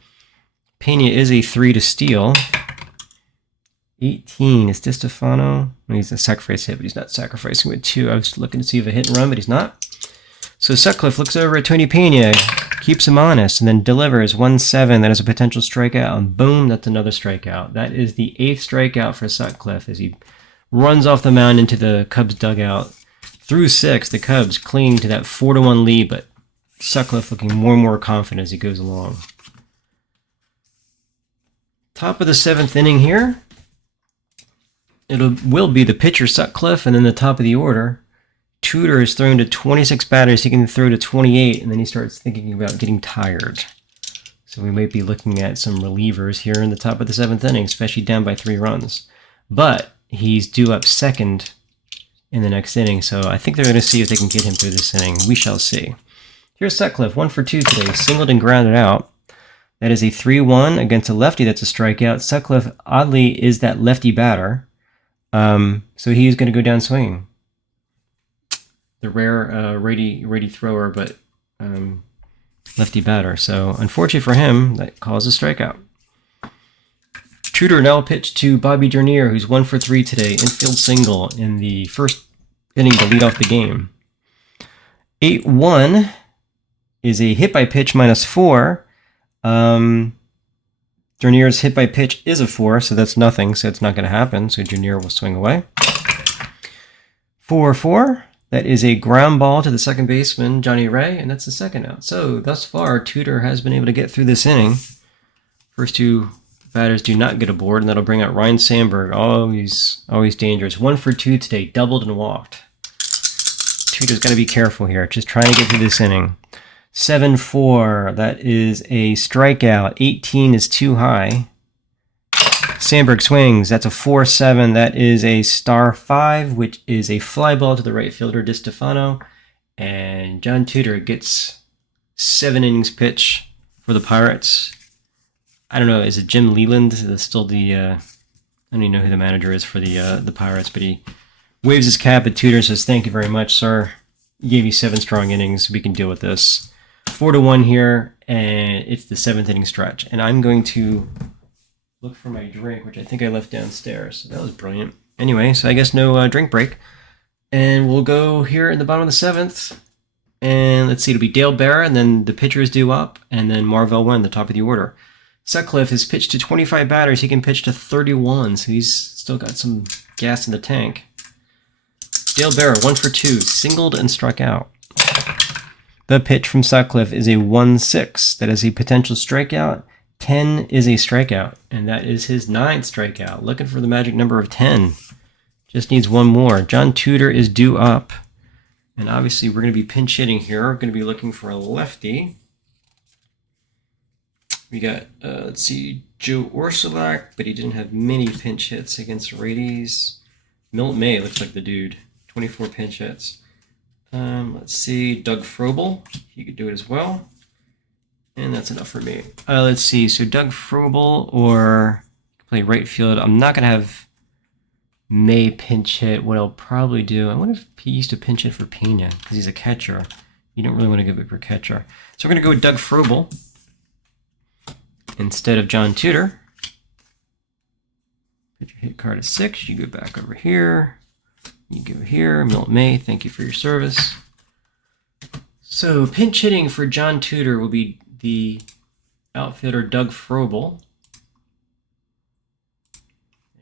Pena is a 3 to steal. 18 is DiStefano. He's a sacrifice hit, but he's not sacrificing with 2. I was looking to see if a hit and run, but he's not. So Sutcliffe looks over at Tony Pena, keeps him honest, and then delivers 1-7. That is a potential strikeout, and boom, that's another strikeout. That is the 8th strikeout for Sutcliffe as he runs off the mound into the Cubs dugout. Through 6, the Cubs clinging to that 4-1 lead, but Sutcliffe looking more and more confident as he goes along. Top of the 7th inning here. Will be the pitcher Sutcliffe, and then the top of the order, Tudor is thrown to 26 batters. He can throw to 28, and then he starts thinking about getting tired. So we might be looking at some relievers here in the top of the 7th inning, especially down by 3 runs. But he's due up second in the next inning, so I think they're going to see if they can get him through this inning. We shall see. Here's Sutcliffe, 1 for 2 today, singled and grounded out. That is a 3-1 against a lefty. That's a strikeout. Sutcliffe, oddly, is that lefty batter, so he's going to go down swinging. The rare righty thrower, but lefty batter. So unfortunately for him, that causes a strikeout. Tudor now pitched to Bobby Dernier, who's 1 for 3 today. Infield single in the first inning to lead off the game. 8-1 is a hit by pitch -4. Dernier's hit by pitch is a 4, so that's nothing, so it's not going to happen. So Dernier will swing away. 4-4. That is a ground ball to the second baseman, Johnny Ray, and that's the second out. So thus far, Tudor has been able to get through this inning. First 2 batters do not get aboard, and that'll bring out Ryan Sandberg. Always dangerous. 1 for 2 today, doubled and walked. Tudor's got to be careful here, just trying to get through this inning. 7-4, that is a strikeout. 18 is too high. Sandberg swings, that's a 4-7. That is a star 5, which is a fly ball to the right fielder, DiStefano. And John Tudor gets 7 innings pitch for the Pirates. I don't know, is it Jim Leland? That's still the, I don't even know who the manager is for the Pirates, but he waves his cap at Tudor and says, "Thank you very much, sir. You gave me 7 strong innings. We can deal with this." 4-1 here, and it's the 7th inning stretch. And I'm going to look for my drink, which I think I left downstairs. So that was brilliant. Anyway, so I guess no drink break. And we'll go here in the bottom of the 7th. And let's see, it'll be Dale Barra, and then the pitcher is due up, and then Marvell Wynn, the top of the order. Sutcliffe has pitched to 25 batters. He can pitch to 31, so he's still got some gas in the tank. Dale Barra, 1 for 2, singled and struck out. The pitch from Sutcliffe is a 1-6. That is a potential strikeout. 10 is a strikeout, and that is his 9th strikeout. Looking for the magic number of 10. Just needs 1 more. John Tudor is due up, and obviously we're going to be pinch hitting here. We're going to be looking for a lefty. We got, let's see, Joe Orsulak, but he didn't have many pinch hits against righties. Milt May looks like the dude. 24 pinch hits. Let's see, Doug Frobel. He could do it as well. And that's enough for me. Let's see, so Doug Frobel or play right field. I'm not going to have May pinch hit. What I'll probably do, I wonder if he used to pinch hit for Pena because he's a catcher. You don't really want to give it for catcher. So we're going to go with Doug Frobel instead of John Tudor. Put your hit card at 6. You go back over here. You go here. Milt May, thank you for your service. So pinch hitting for John Tudor will be the outfielder Doug Frobel.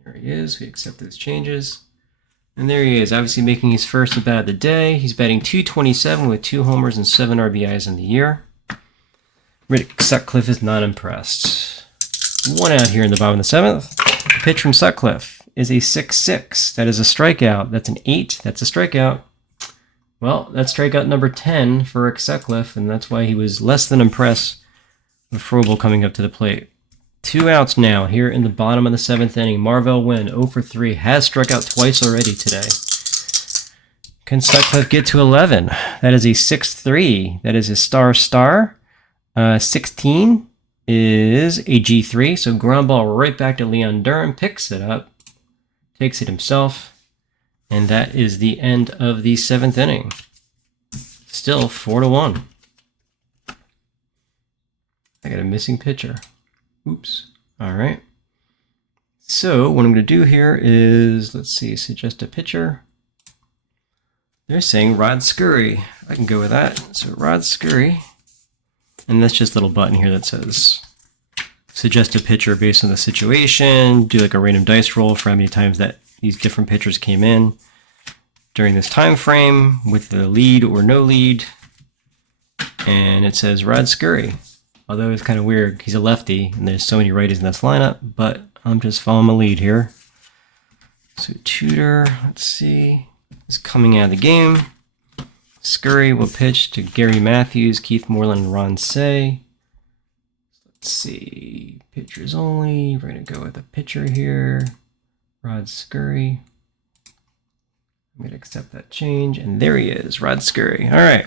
There he is. We accept those changes. And there he is, obviously making his first at bat of the day. He's batting .227 with 2 homers and 7 RBIs in the year. Rick Sutcliffe is not impressed. 1 out here in the bottom of the 7th. Pitch from Sutcliffe is a 6-6. That is a strikeout. That's an 8. That's a strikeout. Well, that's strikeout number 10 for Rick Sutcliffe, and that's why he was less than impressed with Frobel coming up to the plate. 2 outs now here in the bottom of the 7th inning. Marvell Wynn, 0 for 3, has struck out twice already today. Can Sutcliffe get to 11? That is a 6-3. That is a star. 16 is a G3, so ground ball right back to Leon Durham, picks it up, takes it himself, and that is the end of the 7th inning. Still 4-1. I got a missing pitcher. Oops. All right. So what I'm going to do here is, let's see, suggest a pitcher. They're saying Rod Scurry. I can go with that. So Rod Scurry. And that's just a little button here that says suggest a pitcher based on the situation. Do like a random dice roll for how many times that these different pitchers came in during this time frame with the lead or no lead. And it says Rod Scurry. Although it's kind of weird, he's a lefty, and there's so many righties in this lineup, but I'm just following my lead here. So Tudor, let's see, is coming out of the game. Scurry will pitch to Gary Matthews, Keith Moreland, and Ron Say. Let's see. Pitchers only. We're going to go with a pitcher here. Rod Scurry. I'm going to accept that change. And there he is, Rod Scurry. All right.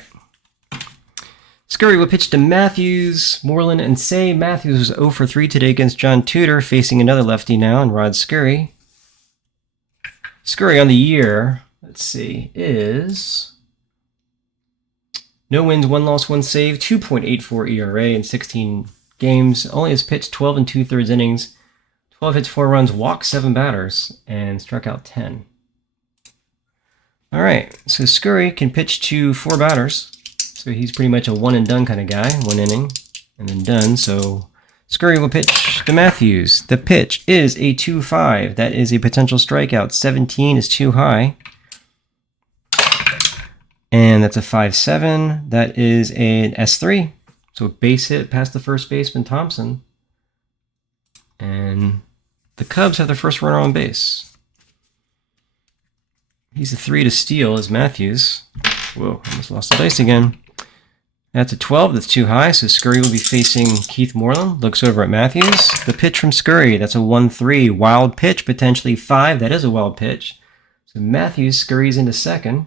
Scurry will pitch to Matthews, Moreland, and Say. Matthews was 0 for 3 today against John Tudor, facing another lefty now, and Rod Scurry. Scurry on the year, let's see, is no wins, 1 loss, 1 save, 2.84 ERA in 16 games. Only has pitched 12 and 2/3 innings, 12 hits, 4 runs, walked 7 batters, and struck out 10. All right, so Scurry can pitch to 4 batters. So he's pretty much a one and done kind of guy, 1 inning and then done. So Scurry will pitch to Matthews. The pitch is a 2-5. That is a potential strikeout. 17 is too high. And that's a 5-7. That is an S3. So a base hit past the first baseman, Thompson. And the Cubs have their first runner on base. He's a 3 to steal is Matthews. Whoa, almost lost the dice again. That's a 12. That's too high, so Scurry will be facing Keith Moreland. Looks over at Matthews. The pitch from Scurry, that's a 1-3. Wild pitch, potentially 5. That is a wild pitch. So Matthews scurries into second.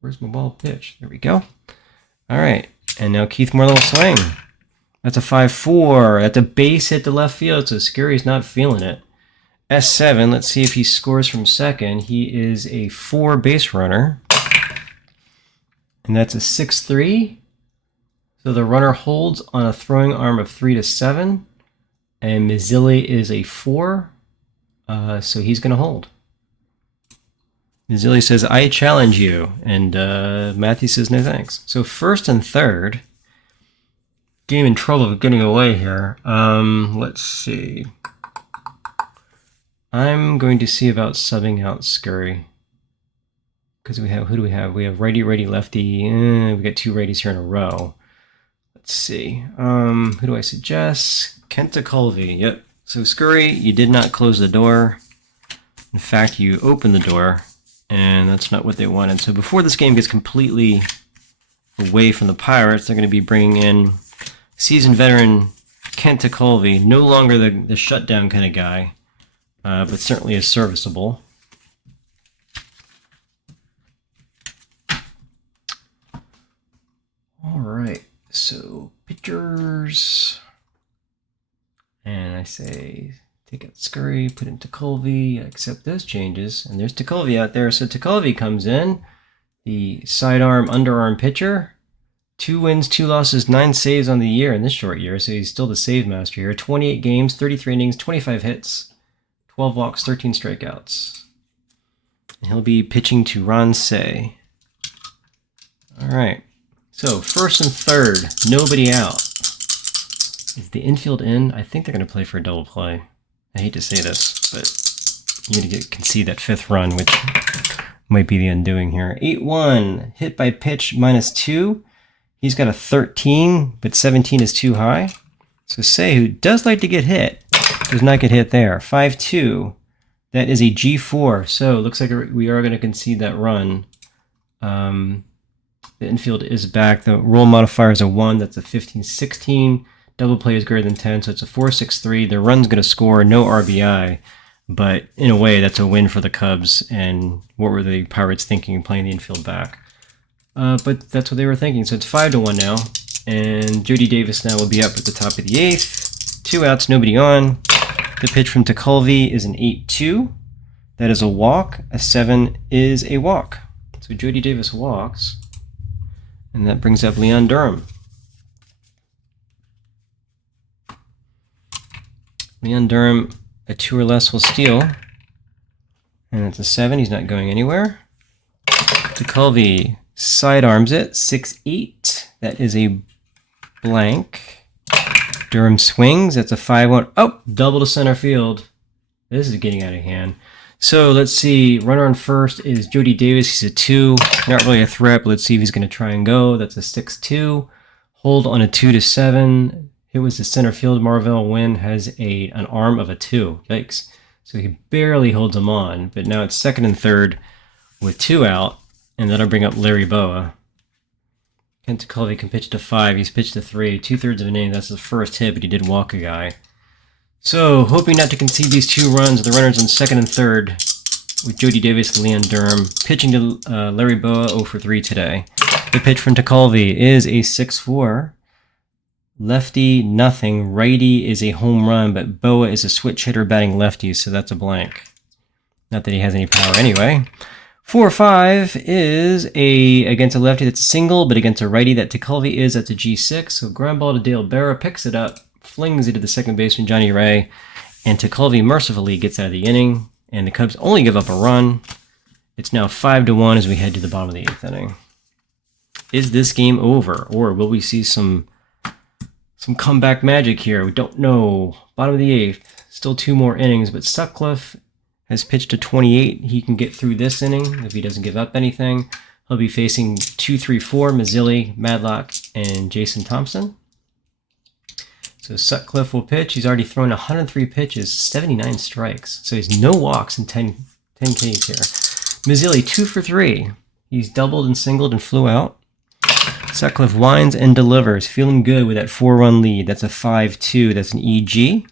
Where's my wild pitch? There we go. All right, and now Keith Moreland will swing. That's a 5-4. That's a base hit to left field, so Scurry's not feeling it. S7, let's see if he scores from second. He is a 4 base runner. And that's a 6-3. So the runner holds on a throwing arm of 3 to 7. And Mazzilli is a 4. So he's going to hold. Mazzilli says, I challenge you. And Matthew says, no thanks. So first and third. Game in trouble of getting away here. Let's see. I'm going to see about subbing out Scurry. Because we have, who do we have? We have righty, righty, lefty. We got 2 righties here in a row. Let's see. Who do I suggest? Kenta Colvey. Yep. So Scurry, you did not close the door. In fact, you opened the door, and that's not what they wanted. So before this game gets completely away from the Pirates, they're going to be bringing in seasoned veteran Kenta Colvey. No longer the shutdown kind of guy, but certainly is serviceable. All right, so pitchers, and I say take out Scurry, put in Colvey, accept those changes, and there's Colvey out there. So Colvey comes in, the sidearm, underarm pitcher, 2 wins, 2 losses, 9 saves on the year in this short year, so he's still the save master here. 28 games, 33 innings, 25 hits, 12 walks, 13 strikeouts. And he'll be pitching to Ron Say. All right. So, first and third, nobody out. Is the infield in? I think they're going to play for a double play. I hate to say this, but you're going to concede that 5th run, which might be the undoing here. 8-1, hit by pitch -2. He's got a 13, but 17 is too high. So Say, who does like to get hit, does not get hit there. 5-2, that is a G4. So, looks like we are going to concede that run. The infield is back. The roll modifier is a 1. That's a 15-16. Double play is greater than 10, so it's a 4-6-3. The run's going to score, no RBI. But in a way, that's a win for the Cubs. And what were the Pirates thinking playing the infield back? But that's what they were thinking. So it's 5-1 now. And Jody Davis now will be up at the top of the 8th. 2 outs, nobody on. The pitch from Colvey is an 8-2. That is a walk. A 7 is a walk. So Jody Davis walks. And that brings up Leon Durham. Leon Durham, a 2 or less will steal. And it's a 7. He's not going anywhere. Colvey sidearms it. 6-8. That is a blank. Durham swings. That's a 5-1. Oh, double to center field. This is getting out of hand. So let's see. Runner on first is Jody Davis. He's a 2. Not really a threat, but let's see if he's going to try and go. That's a 6-2. Hold on a 2-7. It was the center field. Marvell Wynn has an arm of a 2. Yikes. So he barely holds him on. But now it's second and third with 2 out. And that'll bring up Larry Boa. Ken Tekulve can pitch to 5. He's pitched to 3. 2/3 of an inning. That's the first hit, but he did walk a guy. So, hoping not to concede these 2 runs, the runners on second and third with Jody Davis and Leon Durham. Pitching to Larry Boa, 0 for 3 today. The pitch from Tekulve is a 6-4. Lefty, nothing. Righty is a home run, but Boa is a switch hitter batting lefty, so that's a blank. Not that he has any power anyway. 4-5 is against a lefty, that's a single, but against a righty that Tekulve is, that's a G6. So ground ball to Dale Berra, picks it up, flings it to the second baseman, Johnny Ray, and Tekulve mercifully gets out of the inning, and the Cubs only give up a run. It's now 5-1 as we head to the bottom of the 8th inning. Is this game over, or will we see some comeback magic here? We don't know. Bottom of the 8th, still 2 more innings, but Sutcliffe has pitched to 28. He can get through this inning if he doesn't give up anything. He'll be facing 2, 3, 4, Mazzilli, Madlock, and Jason Thompson. So Sutcliffe will pitch. He's already thrown 103 pitches, 79 strikes. So he's no walks in 10 Ks here. Mazzilli, 2 for 3. He's doubled and singled and flew out. Sutcliffe winds and delivers, feeling good with that 4-run lead. That's a 5-2. That's an EG.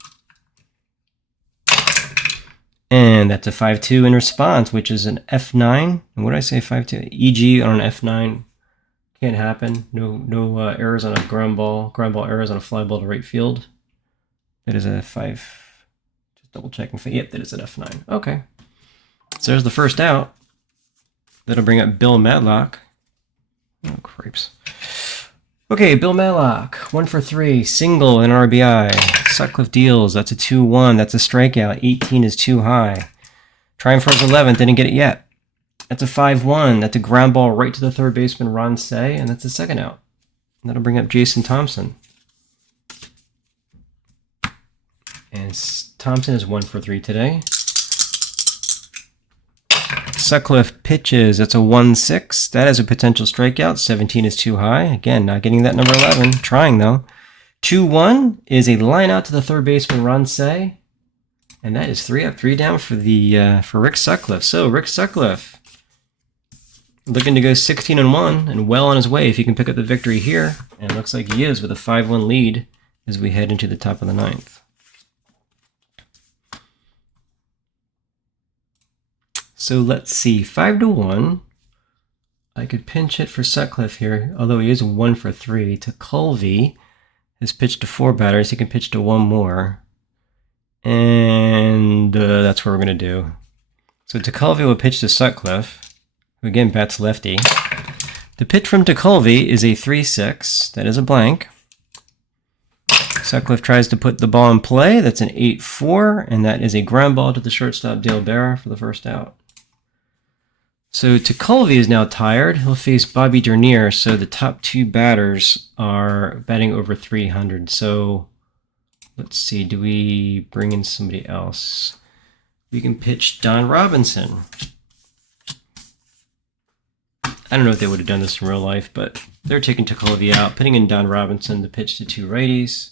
And that's a 5-2 in response, which is an F9. And what did I say, 5-2? EG on an F9 can't happen. No errors on a ground ball errors on a fly ball to right field. That is a 5. Just double checking. Yep, that is an F9. Okay. So there's the first out. That'll bring up Bill Madlock. Oh, crapes. Okay, Bill Madlock, 1 for 3, single and RBI. Sutcliffe deals, that's a 2-1, that's a strikeout. 18 is too high. Trying for his 11th, didn't get it yet. That's a 5-1, that's a ground ball right to the third baseman, Ron Say, and that's the second out. And that'll bring up Jason Thompson. And Thompson is 1 for 3 today. Sutcliffe pitches, that's a 1-6. That is a potential strikeout. 17 is too high. Again, not getting that number 11. Trying, though. 2-1 is a line out to the third baseman, Ron Say. And that is 3 up, 3 down for Rick Sutcliffe. So, Rick Sutcliffe looking to go 16-1 and well on his way if he can pick up the victory here. And it looks like he is with a 5-1 lead as we head into the top of the 9th. So let's see, 5-1. I could pinch hit for Sutcliffe here, although he is 1 for 3. Tekulve has pitched to 4 batters. He can pitch to 1 more. And that's what we're going to do. So Tekulve will pitch to Sutcliffe, who again bats lefty. The pitch from Tekulve is a 3-6. That is a blank. Sutcliffe tries to put the ball in play. That's an 8-4, and that is a ground ball to the shortstop, Dale Berra, for the first out. So Tekulve is now tired. He'll face Bobby Dernier, so the top 2 batters are batting over 300. So let's see, do we bring in somebody else? We can pitch Don Robinson. I don't know if they would have done this in real life, but they're taking Tekulve out, putting in Don Robinson to pitch to 2 righties.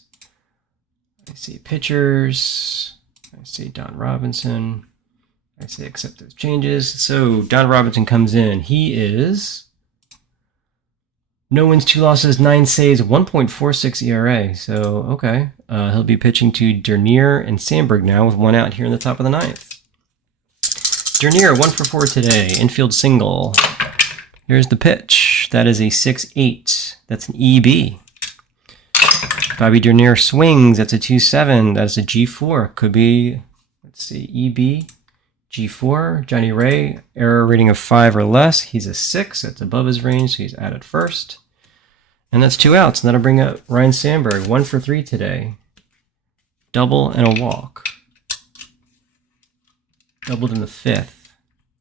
I see pitchers. I see Don Robinson. I say accept those changes. So Don Robinson comes in. He is no wins, 2 losses, 9 saves, 1.46 ERA. So, okay. He'll be pitching to Dernier and Sandberg now with 1 out here in the top of the 9th. Dernier, 1 for 4 today. Infield single. Here's the pitch. That is a 6-8. That's an EB. Bobby Dernier swings. That's a 2-7. That's a G4. Could be, let's see, EB. G4, Johnny Ray, error rating of 5 or less. He's a 6. That's above his range, so he's out at first. And that's 2 outs. And that'll bring up Ryan Sandberg, 1 for 3 today. Double and a walk. Doubled in the 5th.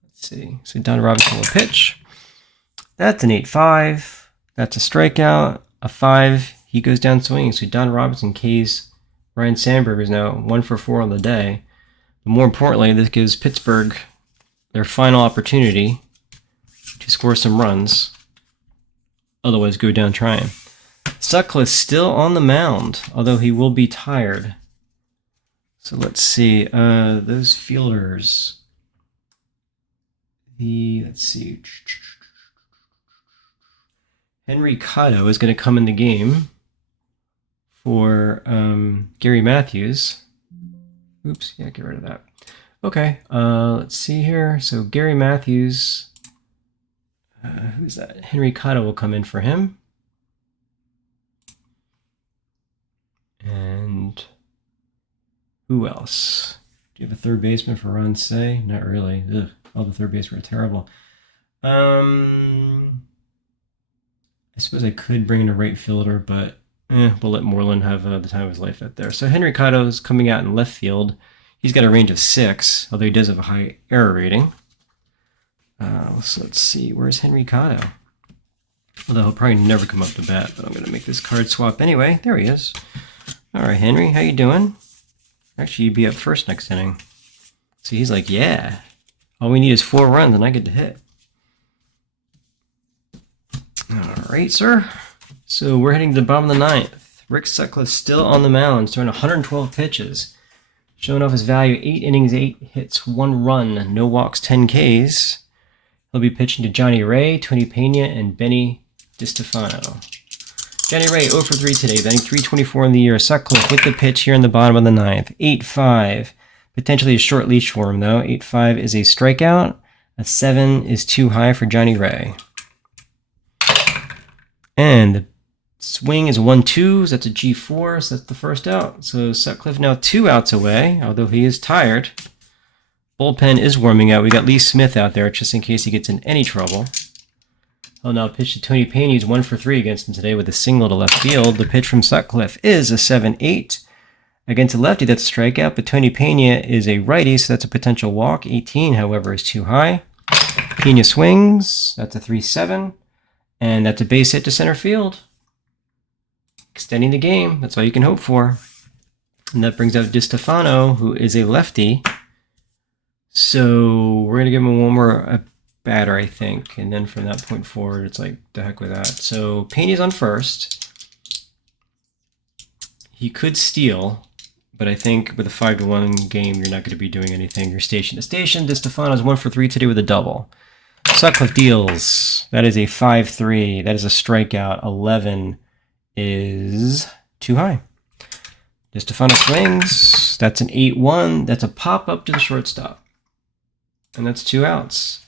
Let's see. So Don Robinson will pitch. That's an 8-5. That's a strikeout. A 5. He goes down swinging. So Don Robinson K's Ryan Sandberg is now 1 for 4 on the day. But more importantly, this gives Pittsburgh their final opportunity to score some runs. Otherwise, go down trying. Sutcliffe still on the mound, although he will be tired. So let's see. Those fielders. Let's see. Henry Cotto is going to come in the game for Gary Matthews. Oops, yeah, get rid of that. Okay, let's see here. So Gary Matthews, who's that? Henry Cotto will come in for him. And who else? Do you have a third baseman for Ron Say? Not really. Ugh, all the third basemen are terrible. I suppose I could bring in a right fielder, but we'll let Moreland have the time of his life out there. So Henry Cotto is coming out in left field. He's got a range of 6, although he does have a high error rating. So let's see, where's Henry Cotto? Although he'll probably never come up to bat, but I'm going to make this card swap anyway. There he is. All right, Henry, how you doing? Actually, you'd be up first next inning. So he's like, yeah, all we need is 4 runs and I get to hit. All right, sir. So we're heading to the bottom of the 9th. Rick Sutcliffe still on the mound, throwing 112 pitches. Showing off his value, 8 innings, 8 hits, 1 run, no walks, 10 Ks. He'll be pitching to Johnny Ray, Tony Pena, and Benny DiStefano. Johnny Ray, 0 for 3 today, batting .324 in the year. Sutcliffe with the pitch here in the bottom of the 9th. 8-5. Potentially a short leash for him, though. 8-5 is a strikeout. A 7 is too high for Johnny Ray. And the swing is 1-2, so that's a G4, so that's the first out. So Sutcliffe now 2 outs away, although he is tired. Bullpen is warming up. We got Lee Smith out there just in case he gets in any trouble. He'll now pitch to Tony Pena. He's 1 for 3 against him today with a single to left field. The pitch from Sutcliffe is a 7-8. Against a lefty, that's a strikeout, but Tony Pena is a righty, so that's a potential walk. 18, however, is too high. Pena swings. That's a 3-7. And that's a base hit to center field. Extending the game. That's all you can hope for. And that brings out DiStefano, who is a lefty. So we're going to give him one more batter, I think. And then from that point forward, it's like, the heck with that. So Pena's on first. He could steal, but I think with a 5-1 game, you're not going to be doing anything. You're station to station. DiStefano's 1 for 3 today with a double. Sutcliffe deals. That is a 5-3. That is a strikeout. 11 is too high. DiStefano swings. That's an 8-1. That's a pop up to the shortstop. And that's 2 outs.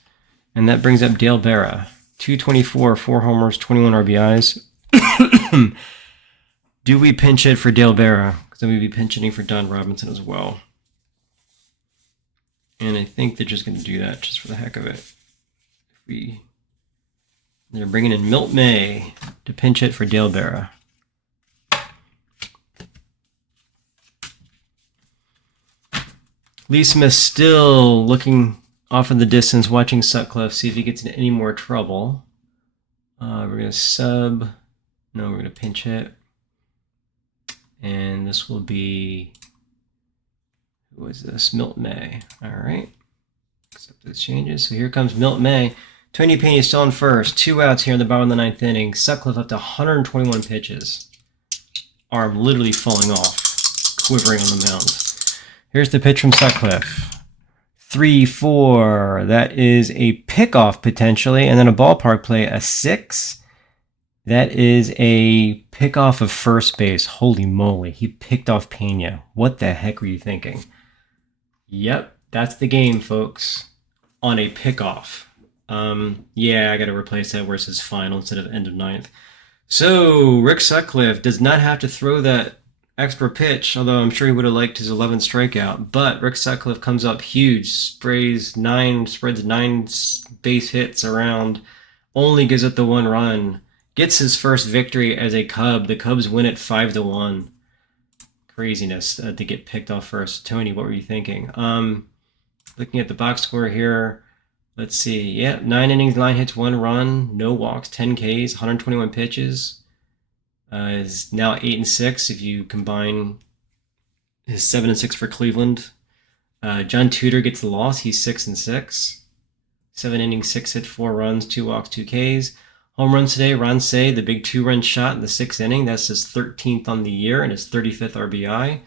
And that brings up Dale Berra. 224, 4 homers, 21 RBIs. Do we pinch it for Dale Berra? Because then we'd be pinch hitting for Don Robinson as well. And I think they're just going to do that just for the heck of it. They're bringing in Milt May to pinch hit for Dale Berra. Lee Smith still looking off in the distance, watching Sutcliffe, see if he gets in any more trouble. We're going to sub. No, we're going to pinch hit. And this will be, who is this? Milt May. All right. Accept those changes. So here comes Milt May. Tony Pena is still in first. 2 outs here in the bottom of the 9th inning. Sutcliffe up to 121 pitches. Arm literally falling off, quivering on the mound. Here's the pitch from Sutcliffe. 3-4. That is a pickoff potentially, and then a ballpark play, a 6. That is a pickoff of first base. Holy moly, he picked off Pena. What the heck were you thinking? Yep, that's the game, folks. On a pickoff. Yeah, I got to replace that where it says final instead of end of 9th. So Rick Sutcliffe does not have to throw that extra pitch, although I'm sure he would have liked his 11th strikeout. But Rick Sutcliffe comes up huge, spreads 9 base hits around, only gives up the 1 run, gets his first victory as a Cub. The Cubs win it 5-1. Craziness to get picked off first. Tony, what were you thinking? Looking at the box score here. Let's see. Yeah, 9 innings, 9 hits, 1 run, no walks, 10 Ks, 121 pitches. Is now 8-6 if you combine his 7-6 for Cleveland. John Tudor gets the loss. He's 6-6. 7 innings, 6 hits, 4 runs, 2 walks, 2 Ks. Home runs today. Ron Say, the big 2-run shot in the 6th inning. That's his 13th on the year and his 35th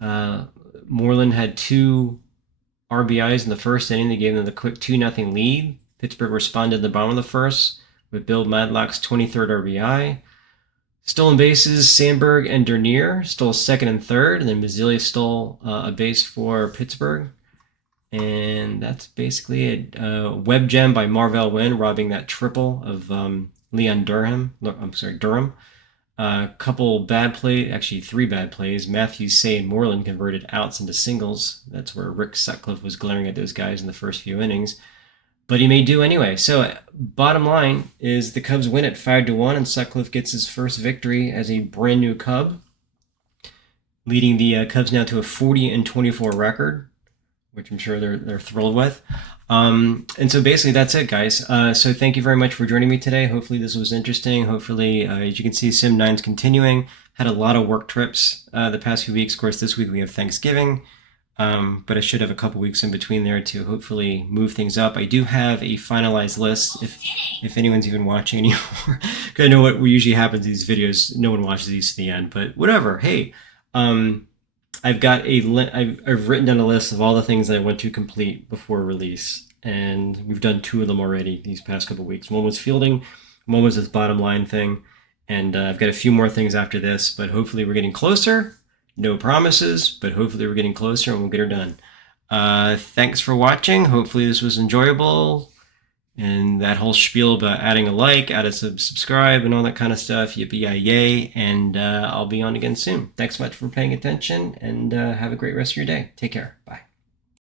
RBI. Moreland had 2 RBIs in the 1st inning. They gave them the quick 2-0 lead. Pittsburgh responded in the bottom of the 1st with Bill Madlock's 23rd RBI. Stolen bases, Sandberg and Dernier stole second and third, and then Mazzilli stole a base for Pittsburgh. And that's basically it. Web gem by Marvell Wynn, robbing that triple of Leon Durham. Durham. Couple bad plays, actually 3 bad plays. Matthews, Say, and Moreland converted outs into singles. That's where Rick Sutcliffe was glaring at those guys in the first few innings. But he may do anyway. So bottom line is the Cubs win at 5-1, and Sutcliffe gets his first victory as a brand new Cub, leading the Cubs now to a 40-24 record, which I'm sure they're thrilled with. And so basically that's it, guys. So thank you very much for joining me today. Hopefully this was interesting. Hopefully, as you can see, SIM9's continuing. Had a lot of work trips the past few weeks. Of course, this week we have Thanksgiving. But I should have a couple weeks in between there to hopefully move things up. I do have a finalized list if anyone's even watching anymore. Because I know what usually happens in these videos. No one watches these to the end, but whatever. Hey, I've got I've written down a list of all the things I want to complete before release, and we've done 2 of them already these past couple weeks. One was fielding, one was this bottom line thing, and I've got a few more things after this. But hopefully we're getting closer. No promises, but hopefully we're getting closer and we'll get her done. Thanks for watching. Hopefully this was enjoyable. And that whole spiel about adding a like, add a subscribe, and all that kind of stuff. Yippee-yay. And I'll be on again soon. Thanks so much for paying attention, and have a great rest of your day. Take care. Bye.